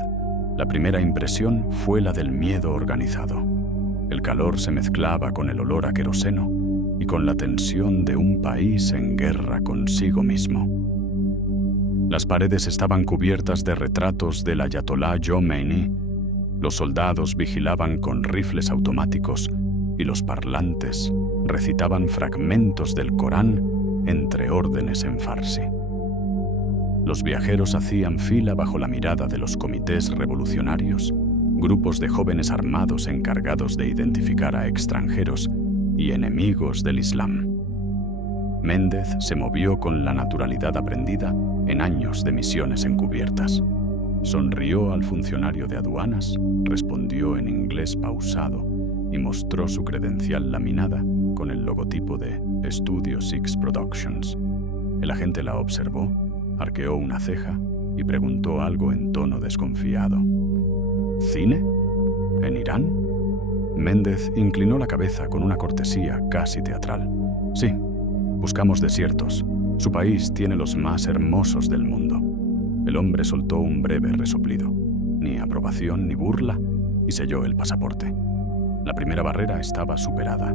la primera impresión fue la del miedo organizado. El calor se mezclaba con el olor a queroseno y con la tensión de un país en guerra consigo mismo. Las paredes estaban cubiertas de retratos del ayatolá Khomeini. Los soldados vigilaban con rifles automáticos y los parlantes recitaban fragmentos del Corán entre órdenes en farsi. Los viajeros hacían fila bajo la mirada de los comités revolucionarios, grupos de jóvenes armados encargados de identificar a extranjeros y enemigos del Islam. Méndez se movió con la naturalidad aprendida en años de misiones encubiertas. Sonrió al funcionario de aduanas, respondió en inglés pausado y mostró su credencial laminada con el logotipo de Studio Six Productions. El agente la observó, arqueó una ceja y preguntó algo en tono desconfiado. ¿Cine? ¿En Irán? Méndez inclinó la cabeza con una cortesía casi teatral. Sí, buscamos desiertos. Su país tiene los más hermosos del mundo. El hombre soltó un breve resoplido. Ni aprobación ni burla, y selló el pasaporte. La primera barrera estaba superada.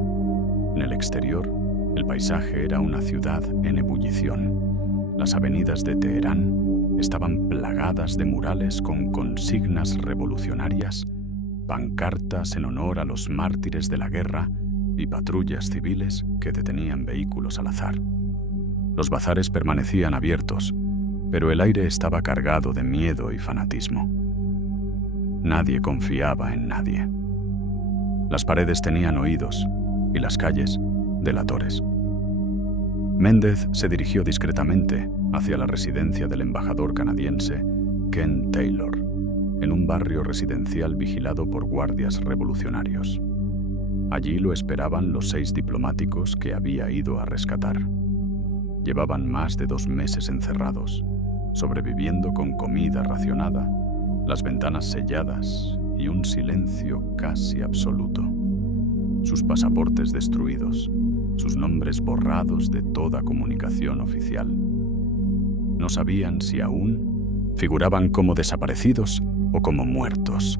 En el exterior, el paisaje era una ciudad en ebullición. Las avenidas de Teherán estaban plagadas de murales con consignas revolucionarias, pancartas en honor a los mártires de la guerra y patrullas civiles que detenían vehículos al azar. Los bazares permanecían abiertos, pero el aire estaba cargado de miedo y fanatismo. Nadie confiaba en nadie. Las paredes tenían oídos y las calles, delatores. Méndez se dirigió discretamente hacia la residencia del embajador canadiense Ken Taylor, en un barrio residencial vigilado por guardias revolucionarios. Allí lo esperaban los 6 diplomáticos que había ido a rescatar. Llevaban más de 2 meses encerrados, sobreviviendo con comida racionada, las ventanas selladas y un silencio casi absoluto. Sus pasaportes destruidos, sus nombres borrados de toda comunicación oficial. No sabían si aún figuraban como desaparecidos o como muertos.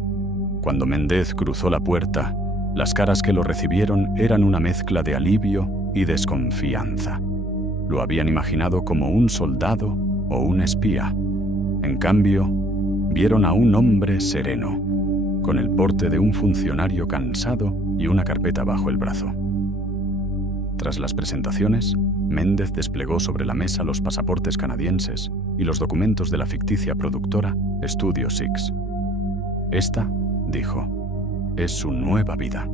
Cuando Méndez cruzó la puerta, las caras que lo recibieron eran una mezcla de alivio y desconfianza. Lo habían imaginado como un soldado o un espía. En cambio, vieron a un hombre sereno, con el porte de un funcionario cansado y una carpeta bajo el brazo. Tras las presentaciones, Méndez desplegó sobre la mesa los pasaportes canadienses y los documentos de la ficticia productora Studio Six. Esta, dijo, es su nueva vida.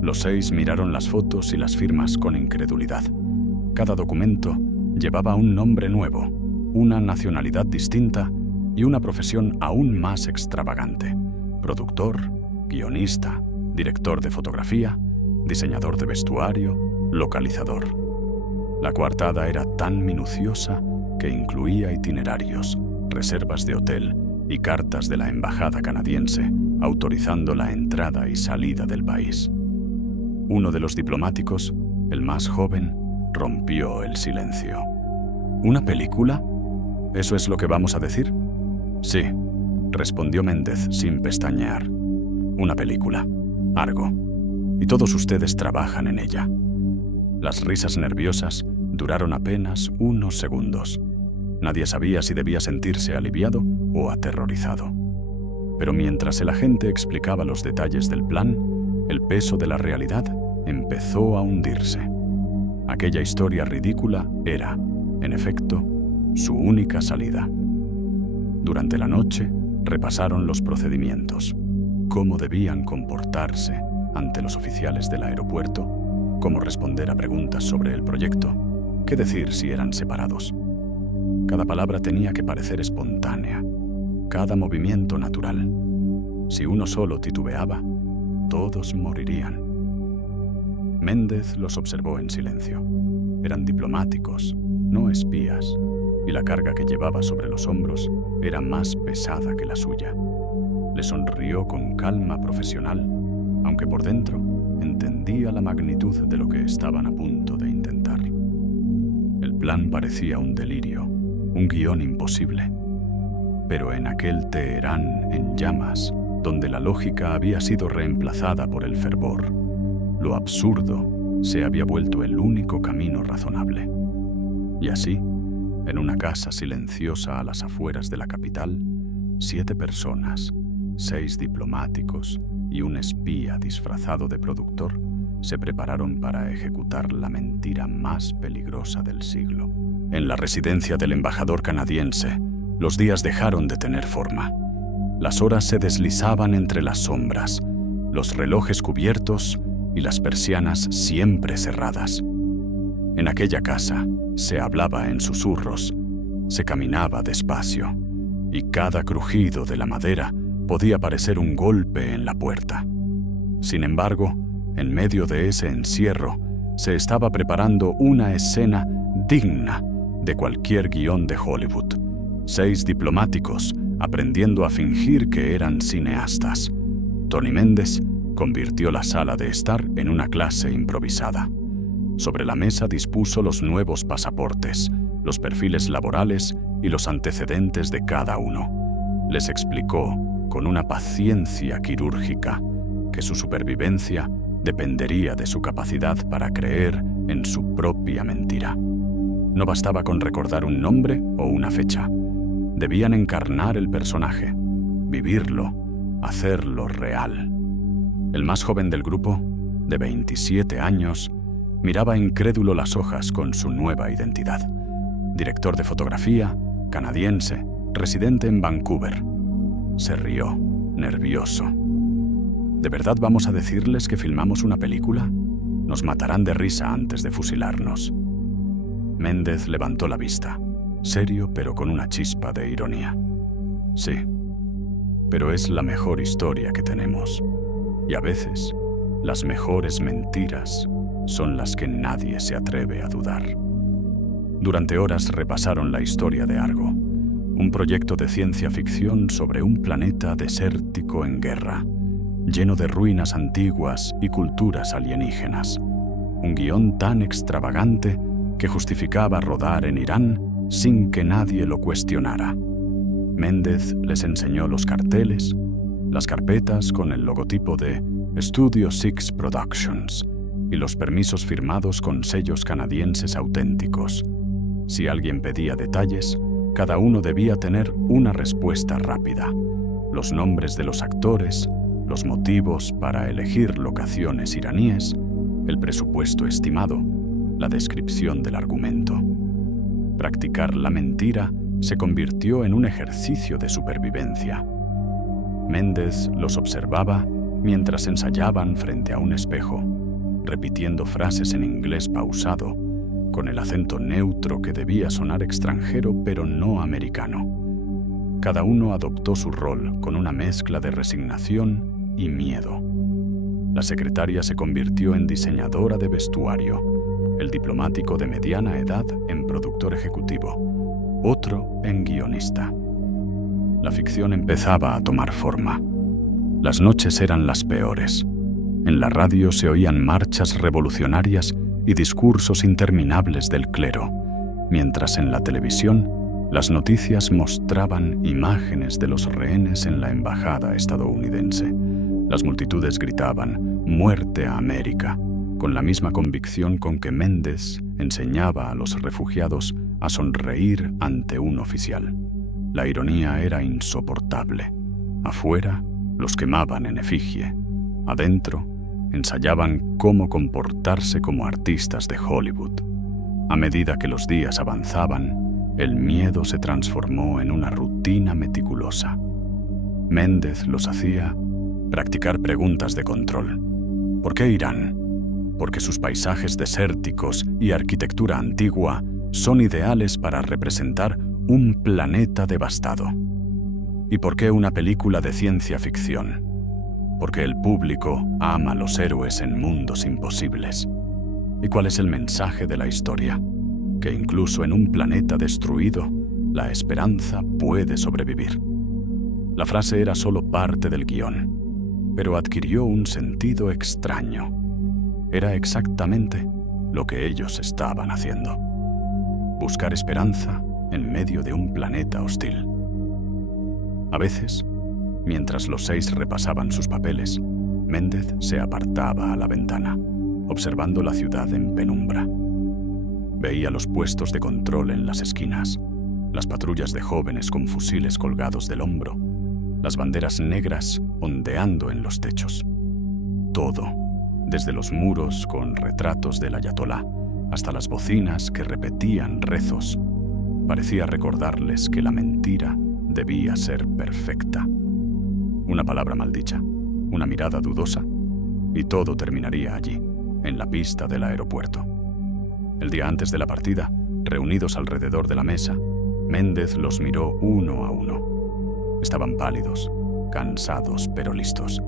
Los 6 miraron las fotos y las firmas con incredulidad. Cada documento llevaba un nombre nuevo, una nacionalidad distinta y una profesión aún más extravagante: productor, guionista, director de fotografía, diseñador de vestuario, localizador. La coartada era tan minuciosa que incluía itinerarios, reservas de hotel y cartas de la embajada canadiense autorizando la entrada y salida del país. Uno de los diplomáticos, el más joven, rompió el silencio. ¿Una película? ¿Eso es lo que vamos a decir? Sí, respondió Méndez sin pestañear. Una película, Argo. Y todos ustedes trabajan en ella. Las risas nerviosas duraron apenas unos segundos. Nadie sabía si debía sentirse aliviado o aterrorizado. Pero mientras el agente explicaba los detalles del plan, el peso de la realidad empezó a hundirse. Aquella historia ridícula era, en efecto, su única salida. Durante la noche, repasaron los procedimientos, cómo debían comportarse ante los oficiales del aeropuerto, cómo responder a preguntas sobre el proyecto, qué decir si eran separados. Cada palabra tenía que parecer espontánea, cada movimiento natural. Si uno solo titubeaba, todos morirían. Méndez los observó en silencio. Eran diplomáticos, no espías, y la carga que llevaba sobre los hombros era más pesada que la suya. Le sonrió con calma profesional, aunque por dentro entendía la magnitud de lo que estaban a punto de intentar. El plan parecía un delirio, un guión imposible. Pero en aquel Teherán en llamas, donde la lógica había sido reemplazada por el fervor, lo absurdo se había vuelto el único camino razonable. Y así, en una casa silenciosa a las afueras de la capital, 7 personas, 6 diplomáticos y un espía disfrazado de productor se prepararon para ejecutar la mentira más peligrosa del siglo. En la residencia del embajador canadiense, los días dejaron de tener forma. Las horas se deslizaban entre las sombras, los relojes cubiertos y las persianas siempre cerradas. En aquella casa se hablaba en susurros, se caminaba despacio, y cada crujido de la madera podía parecer un golpe en la puerta. Sin embargo, en medio de ese encierro, se estaba preparando una escena digna de cualquier guión de Hollywood. 6 diplomáticos aprendiendo a fingir que eran cineastas. Tony Méndez convirtió la sala de estar en una clase improvisada. Sobre la mesa dispuso los nuevos pasaportes, los perfiles laborales y los antecedentes de cada uno. Les explicó, con una paciencia quirúrgica, que su supervivencia dependería de su capacidad para creer en su propia mentira. No bastaba con recordar un nombre o una fecha. Debían encarnar el personaje, vivirlo, hacerlo real. El más joven del grupo, de 27 años, miraba incrédulo las hojas con su nueva identidad. Director de fotografía, canadiense, residente en Vancouver. Se rió, nervioso. ¿De verdad vamos a decirles que filmamos una película? Nos matarán de risa antes de fusilarnos. Méndez levantó la vista, serio pero con una chispa de ironía. Sí, pero es la mejor historia que tenemos. Y a veces, las mejores mentiras son las que nadie se atreve a dudar. Durante horas repasaron la historia de Argo, un proyecto de ciencia ficción sobre un planeta desértico en guerra, lleno de ruinas antiguas y culturas alienígenas. Un guión tan extravagante que justificaba rodar en Irán sin que nadie lo cuestionara. Méndez les enseñó los carteles, las carpetas con el logotipo de Studio Six Productions y los permisos firmados con sellos canadienses auténticos. Si alguien pedía detalles, cada uno debía tener una respuesta rápida: los nombres de los actores, los motivos para elegir locaciones iraníes, el presupuesto estimado, la descripción del argumento. Practicar la mentira se convirtió en un ejercicio de supervivencia. Méndez los observaba mientras ensayaban frente a un espejo, repitiendo frases en inglés pausado, con el acento neutro que debía sonar extranjero pero no americano. Cada uno adoptó su rol con una mezcla de resignación y miedo. La secretaria se convirtió en diseñadora de vestuario, el diplomático de mediana edad en productor ejecutivo, otro en guionista. La ficción empezaba a tomar forma. Las noches eran las peores. En la radio se oían marchas revolucionarias y discursos interminables del clero, mientras en la televisión las noticias mostraban imágenes de los rehenes en la embajada estadounidense. Las multitudes gritaban «Muerte a América», con la misma convicción con que Méndez enseñaba a los refugiados a sonreír ante un oficial. La ironía era insoportable. Afuera los quemaban en efigie. Adentro ensayaban cómo comportarse como artistas de Hollywood. A medida que los días avanzaban, el miedo se transformó en una rutina meticulosa. Méndez los hacía practicar preguntas de control. ¿Por qué Irán? Porque sus paisajes desérticos y arquitectura antigua son ideales para representar un planeta devastado. ¿Y por qué una película de ciencia ficción? Porque el público ama a los héroes en mundos imposibles. ¿Y cuál es el mensaje de la historia? Que incluso en un planeta destruido, la esperanza puede sobrevivir. La frase era solo parte del guión, pero adquirió un sentido extraño. Era exactamente lo que ellos estaban haciendo: buscar esperanza en medio de un planeta hostil. A veces, mientras los 6 repasaban sus papeles, Méndez se apartaba a la ventana, observando la ciudad en penumbra. Veía los puestos de control en las esquinas, las patrullas de jóvenes con fusiles colgados del hombro, las banderas negras ondeando en los techos. Todo, desde los muros con retratos del ayatolá hasta las bocinas que repetían rezos, parecía recordarles que la mentira debía ser perfecta. Una palabra maldicha, una mirada dudosa, y todo terminaría allí, en la pista del aeropuerto. El día antes de la partida, reunidos alrededor de la mesa, Méndez los miró uno a uno. Estaban pálidos, cansados pero listos.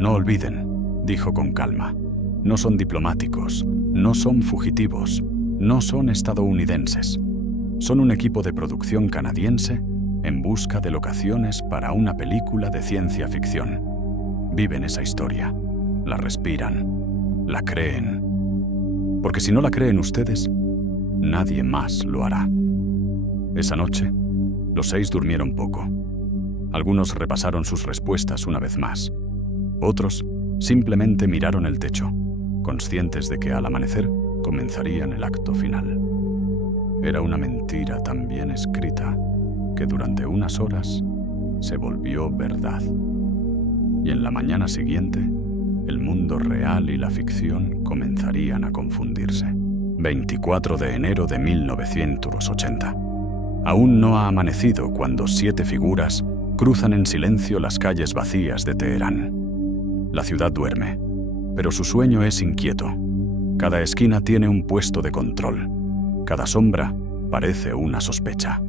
«No olviden», dijo con calma, «no son diplomáticos, no son fugitivos, no son estadounidenses. Son un equipo de producción canadiense en busca de locaciones para una película de ciencia ficción. viven esa historia, la respiran, la creen. Porque si no la creen ustedes, nadie más lo hará. Esa noche, los 6 durmieron poco. Algunos repasaron sus respuestas una vez más. Otros simplemente miraron el techo, conscientes de que al amanecer comenzarían el acto final. Era una mentira tan bien escrita que durante unas horas se volvió verdad. Y en la mañana siguiente, el mundo real y la ficción comenzarían a confundirse. 24 de enero de 1980. Aún no ha amanecido cuando 7 figuras cruzan en silencio las calles vacías de Teherán. La ciudad duerme, pero su sueño es inquieto. Cada esquina tiene un puesto de control. Cada sombra parece una sospecha.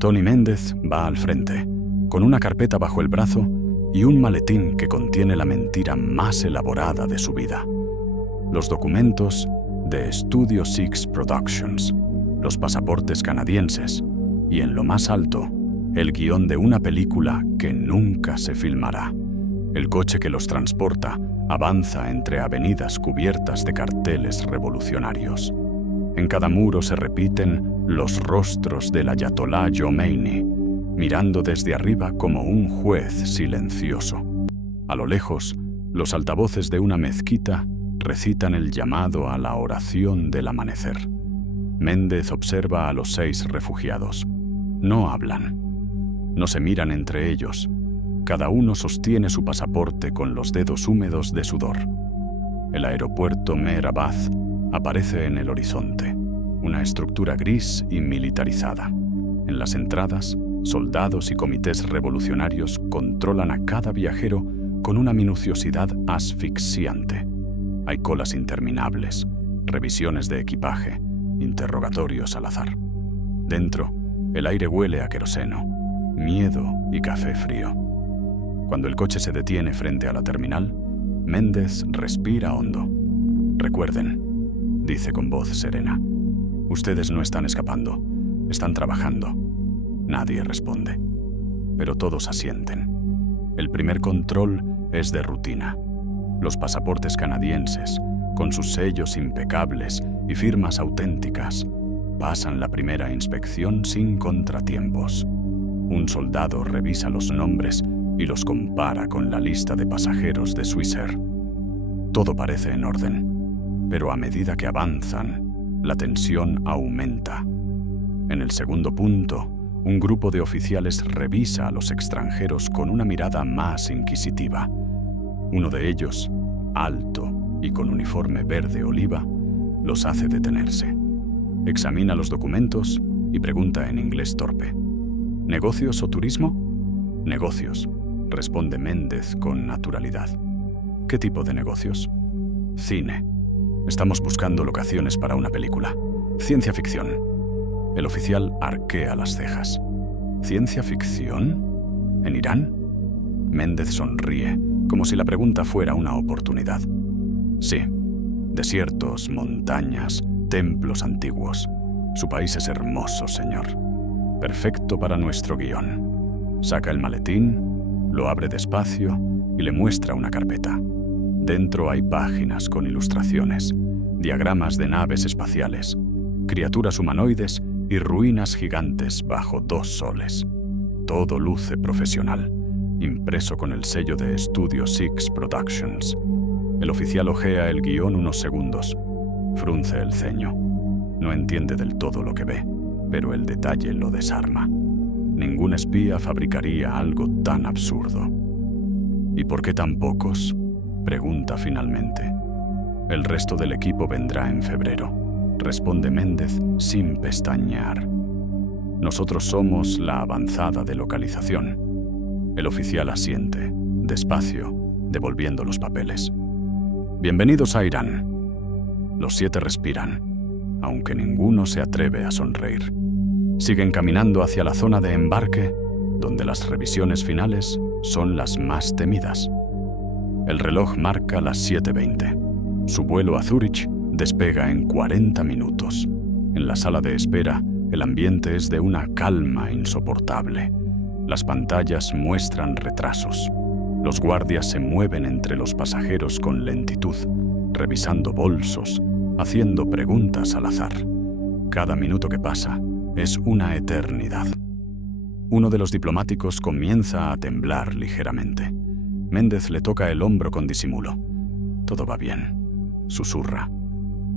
Tony Méndez va al frente, con una carpeta bajo el brazo y un maletín que contiene la mentira más elaborada de su vida. Los documentos de Studio Six Productions, los pasaportes canadienses y, en lo más alto, el guión de una película que nunca se filmará. El coche que los transporta avanza entre avenidas cubiertas de carteles revolucionarios. En cada muro se repiten los rostros del ayatolá Khomeini, mirando desde arriba como un juez silencioso. A lo lejos, los altavoces de una mezquita recitan el llamado a la oración del amanecer. Méndez observa a los 6 refugiados. No hablan. No se miran entre ellos. Cada uno sostiene su pasaporte con los dedos húmedos de sudor. El aeropuerto Mehrabad aparece en el horizonte, una estructura gris y militarizada. En las entradas, soldados y comités revolucionarios controlan a cada viajero con una minuciosidad asfixiante. Hay colas interminables, revisiones de equipaje, interrogatorios al azar. Dentro, el aire huele a queroseno, miedo y café frío. Cuando el coche se detiene frente a la terminal, Méndez respira hondo. «Recuerden», dice con voz serena, «ustedes no están escapando, están trabajando». Nadie responde, pero todos asienten. El primer control es de rutina. Los pasaportes canadienses, con sus sellos impecables y firmas auténticas, pasan la primera inspección sin contratiempos. Un soldado revisa los nombres y los compara con la lista de pasajeros de Swissair. Todo parece en orden, pero a medida que avanzan, la tensión aumenta. En el segundo punto, un grupo de oficiales revisa a los extranjeros con una mirada más inquisitiva. Uno de ellos, alto y con uniforme verde oliva, los hace detenerse. Examina los documentos y pregunta en inglés torpe. ¿Negocios o turismo? Negocios, responde Méndez con naturalidad. ¿Qué tipo de negocios? Cine. Estamos buscando locaciones para una película. Ciencia ficción. El oficial arquea las cejas. ¿Ciencia ficción? ¿En Irán? Méndez sonríe, como si la pregunta fuera una oportunidad. Sí. Desiertos, montañas, templos antiguos. Su país es hermoso, señor. Perfecto para nuestro guión. Saca el maletín, lo abre despacio y le muestra una carpeta. Dentro hay páginas con ilustraciones, diagramas de naves espaciales, criaturas humanoides y ruinas gigantes bajo 2 soles. Todo luce profesional, impreso con el sello de Studio Six Productions. El oficial hojea el guión unos segundos. Frunce el ceño. No entiende del todo lo que ve, pero el detalle lo desarma. Ningún espía fabricaría algo tan absurdo. ¿Y por qué tan pocos?, pregunta finalmente. El resto del equipo vendrá en febrero, responde Méndez sin pestañear. Nosotros somos la avanzada de localización. El oficial asiente, despacio, devolviendo los papeles. Bienvenidos a Irán. Los 7 respiran, aunque ninguno se atreve a sonreír. Siguen caminando hacia la zona de embarque, donde las revisiones finales son las más temidas. El reloj marca las 7:20. Su vuelo a Zúrich despega en 40 minutos. En la sala de espera, el ambiente es de una calma insoportable. Las pantallas muestran retrasos. Los guardias se mueven entre los pasajeros con lentitud, revisando bolsos, haciendo preguntas al azar. Cada minuto que pasa es una eternidad. Uno de los diplomáticos comienza a temblar ligeramente. Méndez le toca el hombro con disimulo. «Todo va bien», susurra.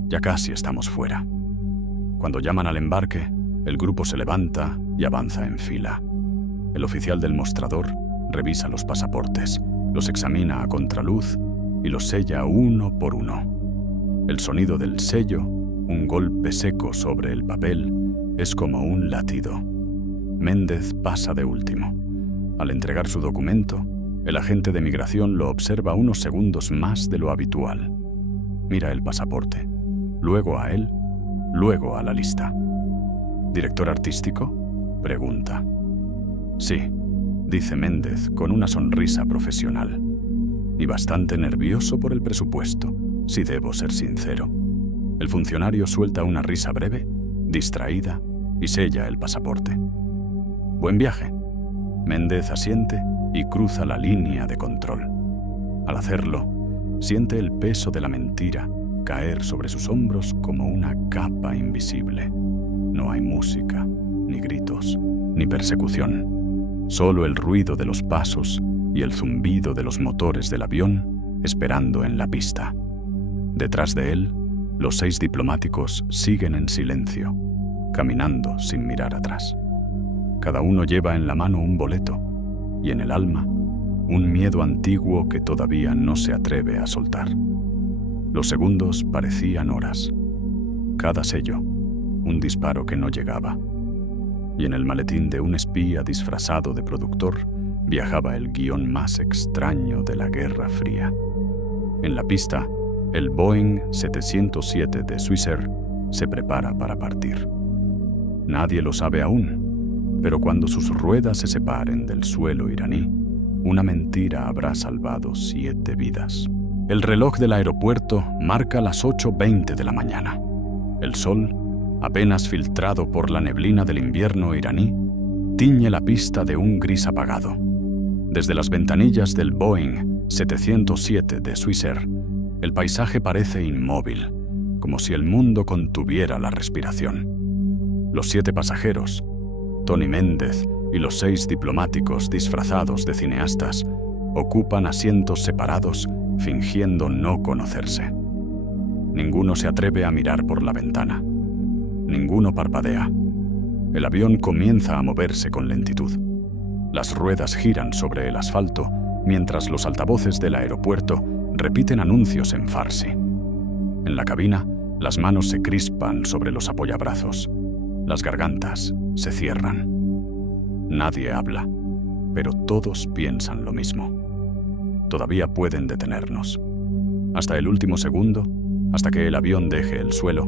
«Ya casi estamos fuera». Cuando llaman al embarque, el grupo se levanta y avanza en fila. El oficial del mostrador revisa los pasaportes, los examina a contraluz y los sella uno por uno. El sonido del sello, un golpe seco sobre el papel, es como un latido. Méndez pasa de último. Al entregar su documento, el agente de migración lo observa unos segundos más de lo habitual. Mira el pasaporte, luego a él, luego a la lista. «¿Director artístico?», pregunta. «Sí», dice Méndez con una sonrisa profesional. «Y bastante nervioso por el presupuesto, si debo ser sincero». El funcionario suelta una risa breve, distraída, y sella el pasaporte. «Buen viaje». Méndez asiente y cruza la línea de control. Al hacerlo, siente el peso de la mentira caer sobre sus hombros como una capa invisible. No hay música, ni gritos, ni persecución. Solo el ruido de los pasos y el zumbido de los motores del avión esperando en la pista. Detrás de él, los 6 diplomáticos siguen en silencio, caminando sin mirar atrás. Cada uno lleva en la mano un boleto y en el alma un miedo antiguo que todavía no se atreve a soltar. Los segundos parecían horas. Cada sello, un disparo que no llegaba. Y en el maletín de un espía disfrazado de productor viajaba el guión más extraño de la Guerra Fría. En la pista, el Boeing 707 de Swissair se prepara para partir. Nadie lo sabe aún, pero cuando sus ruedas se separen del suelo iraní, una mentira habrá salvado 7 vidas. El reloj del aeropuerto marca las 8:20 de la mañana. El sol, apenas filtrado por la neblina del invierno iraní, tiñe la pista de un gris apagado. Desde las ventanillas del Boeing 707 de Swissair, el paisaje parece inmóvil, como si el mundo contuviera la respiración. Los 7 pasajeros, Tony Méndez y los 6 diplomáticos disfrazados de cineastas, ocupan asientos separados, fingiendo no conocerse. Ninguno se atreve a mirar por la ventana. Ninguno parpadea. El avión comienza a moverse con lentitud. Las ruedas giran sobre el asfalto, mientras los altavoces del aeropuerto repiten anuncios en farsi. En la cabina, las manos se crispan sobre los apoyabrazos. Las gargantas se cierran. Nadie habla, pero todos piensan lo mismo. Todavía pueden detenernos. Hasta el último segundo, hasta que el avión deje el suelo,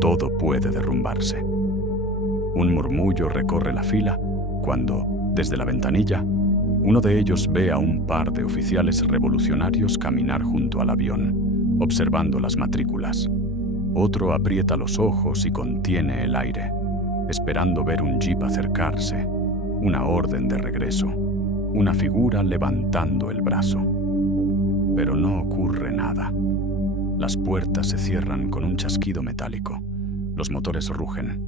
todo puede derrumbarse. Un murmullo recorre la fila cuando, desde la ventanilla, uno de ellos ve a un par de oficiales revolucionarios caminar junto al avión, observando las matrículas. Otro aprieta los ojos y contiene el aire, esperando ver un jeep acercarse, una orden de regreso, una figura levantando el brazo. Pero no ocurre nada. Las puertas se cierran con un chasquido metálico. Los motores rugen.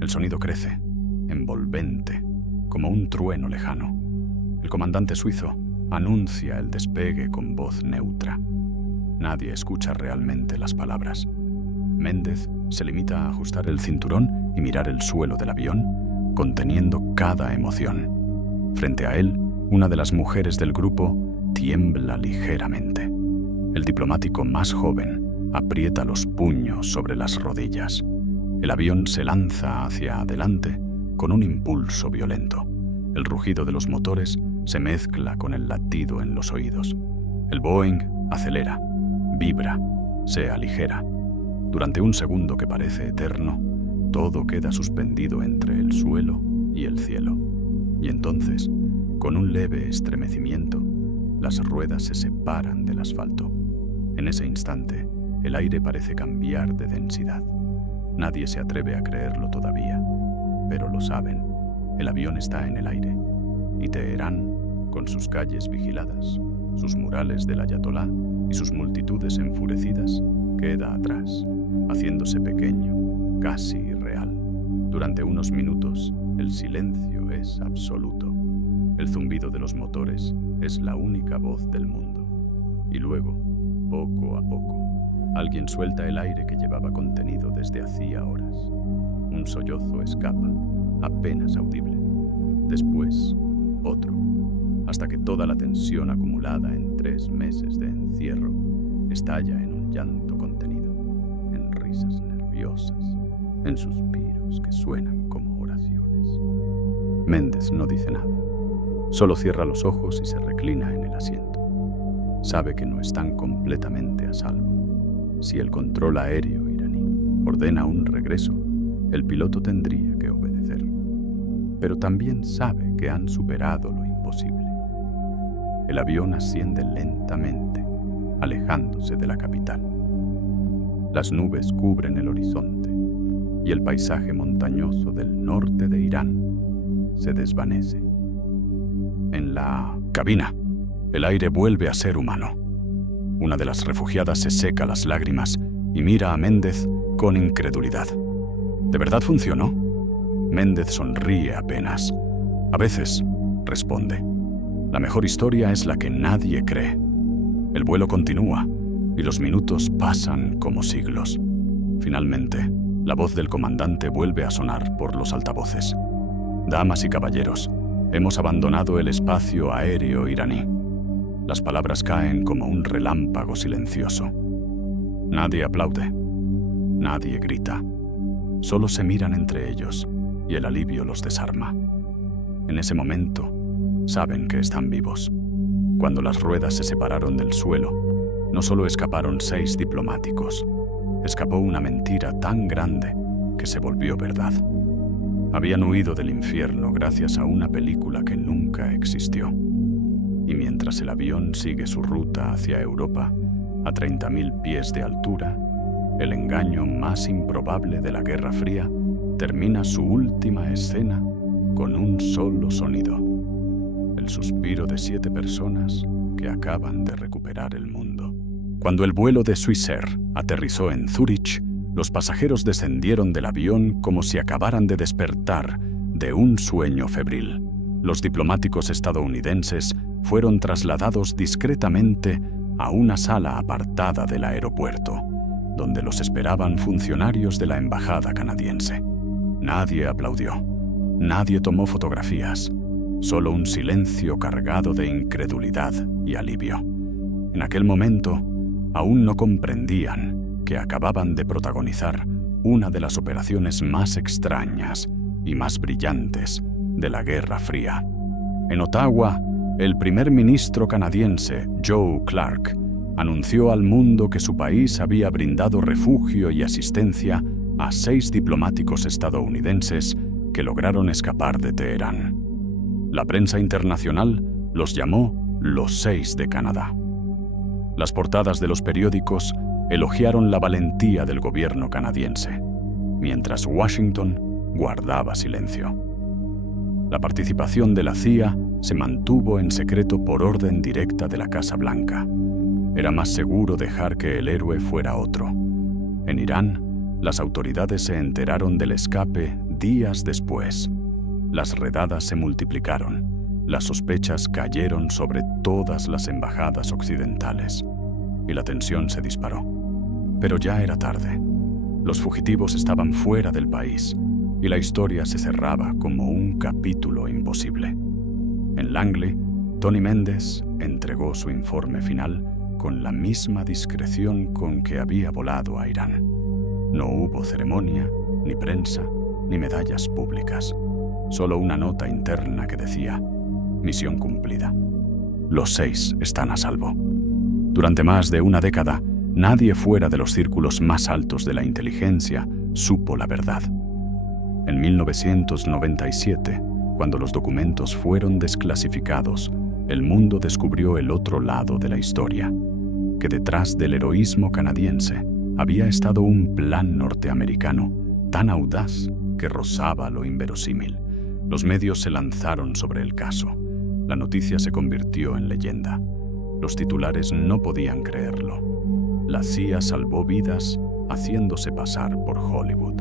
El sonido crece, envolvente, como un trueno lejano. El comandante suizo anuncia el despegue con voz neutra. Nadie escucha realmente las palabras. Méndez se limita a ajustar el cinturón y mirar el suelo del avión, conteniendo cada emoción. Frente a él, una de las mujeres del grupo tiembla ligeramente. El diplomático más joven aprieta los puños sobre las rodillas. El avión se lanza hacia adelante con un impulso violento. El rugido de los motores se mezcla con el latido en los oídos. El Boeing acelera, vibra, se aligera. Durante un segundo que parece eterno, todo queda suspendido entre el suelo y el cielo. Y entonces, con un leve estremecimiento, las ruedas se separan del asfalto. En ese instante, el aire parece cambiar de densidad. Nadie se atreve a creerlo todavía, pero lo saben. El avión está en el aire, y Teherán con sus calles vigiladas, sus murales del ayatolá y sus multitudes enfurecidas, queda atrás, haciéndose pequeño, casi irreal. Durante unos minutos, el silencio es absoluto. El zumbido de los motores es la única voz del mundo. Y luego, poco a poco, alguien suelta el aire que llevaba contenido desde hacía horas. Un sollozo escapa, apenas audible. Después, otro, hasta que toda la tensión acumulada en 3 meses de encierro estalla en un llanto contenido, en risas nerviosas, en suspiros que suenan como oraciones. Méndez no dice nada, solo cierra los ojos y se reclina en el asiento. Sabe que no están completamente a salvo. Si el control aéreo iraní ordena un regreso, el piloto tendría que obedecer. Pero también sabe que han superado lo imposible. El avión asciende lentamente, alejándose de la capital. Las nubes cubren el horizonte y el paisaje montañoso del norte de Irán se desvanece. En la cabina, el aire vuelve a ser humano. Una de las refugiadas se seca las lágrimas y mira a Méndez con incredulidad. ¿De verdad funcionó? Méndez sonríe apenas. A veces, responde. La mejor historia es la que nadie cree. El vuelo continúa y los minutos pasan como siglos. Finalmente, la voz del comandante vuelve a sonar por los altavoces. Damas y caballeros, hemos abandonado el espacio aéreo iraní. Las palabras caen como un relámpago silencioso. Nadie aplaude, nadie grita. Solo se miran entre ellos y el alivio los desarma. En ese momento, saben que están vivos. Cuando las ruedas se separaron del suelo, no solo escaparon 6 diplomáticos, escapó una mentira tan grande que se volvió verdad. Habían huido del infierno gracias a una película que nunca existió. Y mientras el avión sigue su ruta hacia Europa, a 30.000 pies de altura, el engaño más improbable de la Guerra Fría termina su última escena con un solo sonido: el suspiro de 7 personas que acaban de recuperar el mundo. Cuando el vuelo de Swissair aterrizó en Zúrich, los pasajeros descendieron del avión como si acabaran de despertar de un sueño febril. Los diplomáticos estadounidenses fueron trasladados discretamente a una sala apartada del aeropuerto, donde los esperaban funcionarios de la embajada canadiense. Nadie aplaudió, nadie tomó fotografías, solo un silencio cargado de incredulidad y alivio. En aquel momento, aún no comprendían que acababan de protagonizar una de las operaciones más extrañas y más brillantes de la Guerra Fría. En Ottawa, el primer ministro canadiense, Joe Clark, anunció al mundo que su país había brindado refugio y asistencia a 6 diplomáticos estadounidenses que lograron escapar de Teherán. La prensa internacional los llamó los 6 de Canadá. Las portadas de los periódicos elogiaron la valentía del gobierno canadiense, mientras Washington guardaba silencio. La participación de la CIA se mantuvo en secreto por orden directa de la Casa Blanca. Era más seguro dejar que el héroe fuera otro. En Irán, las autoridades se enteraron del escape días después. Las redadas se multiplicaron. Las sospechas cayeron sobre todas las embajadas occidentales y la tensión se disparó. Pero ya era tarde. Los fugitivos estaban fuera del país y la historia se cerraba como un capítulo imposible. En Langley, Tony Méndez entregó su informe final con la misma discreción con que había volado a Irán. No hubo ceremonia, ni prensa, ni medallas públicas. Solo una nota interna que decía: misión cumplida. Los 6 están a salvo. Durante más de una década, nadie fuera de los círculos más altos de la inteligencia supo la verdad. En 1997, cuando los documentos fueron desclasificados, el mundo descubrió el otro lado de la historia, que detrás del heroísmo canadiense había estado un plan norteamericano tan audaz que rozaba lo inverosímil. Los medios se lanzaron sobre el caso. La noticia se convirtió en leyenda. Los titulares no podían creerlo. La CIA salvó vidas haciéndose pasar por Hollywood.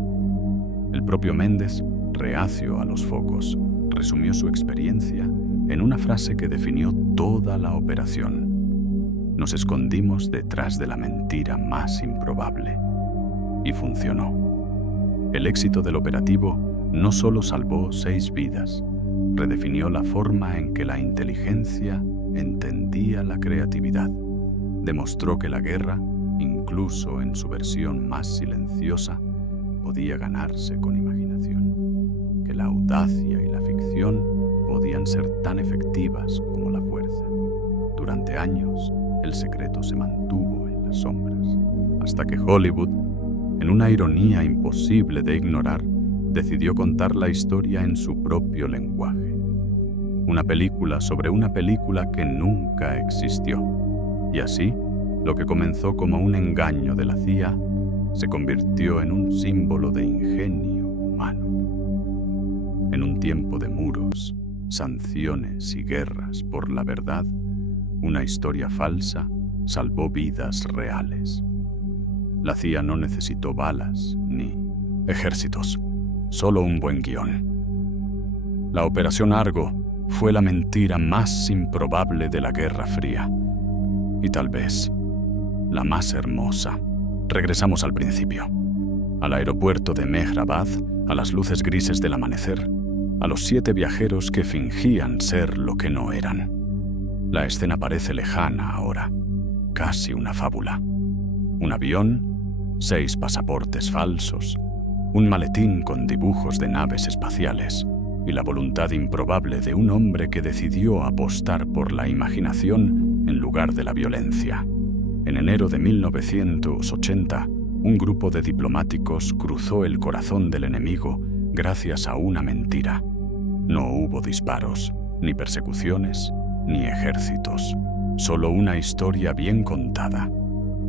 El propio Méndez, reacio a los focos, resumió su experiencia en una frase que definió toda la operación. Nos escondimos detrás de la mentira más improbable. Y funcionó. El éxito del operativo no solo salvó 6 vidas, redefinió la forma en que la inteligencia entendía la creatividad. Demostró que la guerra, incluso en su versión más silenciosa, podía ganarse con imaginación, que la audacia y la ficción podían ser tan efectivas como la fuerza. Durante años, el secreto se mantuvo en las sombras, hasta que Hollywood, en una ironía imposible de ignorar, decidió contar la historia en su propio lenguaje. Una película sobre una película que nunca existió. Y así, lo que comenzó como un engaño de la CIA se convirtió en un símbolo de ingenio humano. En un tiempo de muros, sanciones y guerras por la verdad, una historia falsa salvó vidas reales. La CIA no necesitó balas ni ejércitos, solo un buen guión. La Operación Argo fue la mentira más improbable de la Guerra Fría. Y tal vez la más hermosa. Regresamos al principio. Al aeropuerto de Mehrabad, a las luces grises del amanecer, a los 7 viajeros que fingían ser lo que no eran. La escena parece lejana ahora, casi una fábula. Un avión, 6 pasaportes falsos, un maletín con dibujos de naves espaciales y la voluntad improbable de un hombre que decidió apostar por la imaginación en lugar de la violencia. En enero de 1980, un grupo de diplomáticos cruzó el corazón del enemigo gracias a una mentira. No hubo disparos, ni persecuciones, ni ejércitos, solo una historia bien contada.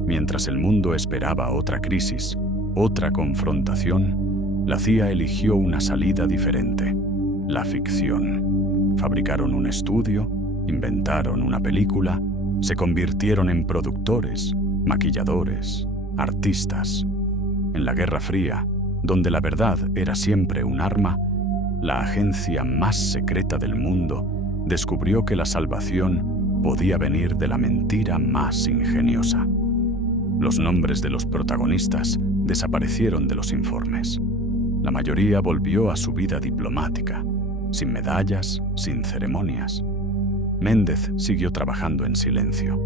Mientras el mundo esperaba otra crisis, otra confrontación, la CIA eligió una salida diferente: la ficción. Fabricaron un estudio, inventaron una película, se convirtieron en productores, maquilladores, artistas. En la Guerra Fría, donde la verdad era siempre un arma, la agencia más secreta del mundo descubrió que la salvación podía venir de la mentira más ingeniosa. Los nombres de los protagonistas desaparecieron de los informes. La mayoría volvió a su vida diplomática, sin medallas, sin ceremonias. Méndez siguió trabajando en silencio,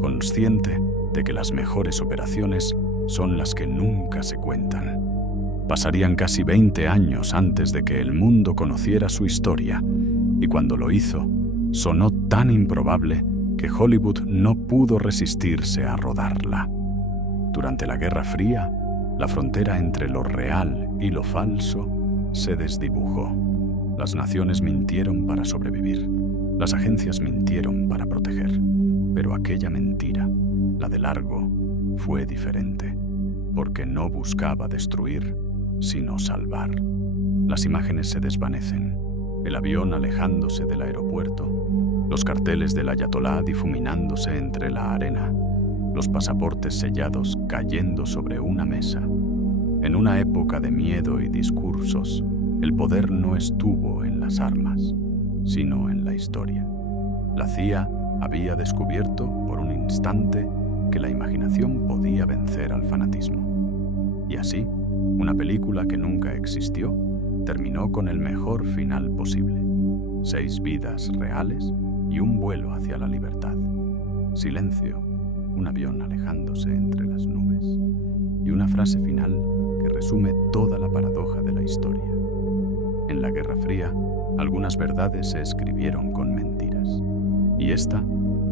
consciente de que las mejores operaciones son las que nunca se cuentan. Pasarían casi 20 años antes de que el mundo conociera su historia, y cuando lo hizo, sonó tan improbable que Hollywood no pudo resistirse a rodarla. Durante la Guerra Fría, la frontera entre lo real y lo falso se desdibujó. Las naciones mintieron para sobrevivir, las agencias mintieron para proteger, pero aquella mentira, la de Argo, fue diferente, porque no buscaba destruir, sino salvar. Las imágenes se desvanecen, el avión alejándose del aeropuerto, los carteles del ayatolá difuminándose entre la arena, los pasaportes sellados cayendo sobre una mesa. En una época de miedo y discursos, el poder no estuvo en las armas, sino en la historia. La CIA había descubierto por un instante que la imaginación podía vencer al fanatismo. Y así, una película que nunca existió terminó con el mejor final posible: 6 vidas reales y un vuelo hacia la libertad. Silencio, un avión alejándose entre las nubes, y una frase final que resume toda la paradoja de la historia. En la Guerra Fría, algunas verdades se escribieron con mentiras, y esta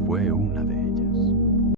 fue una de ellas.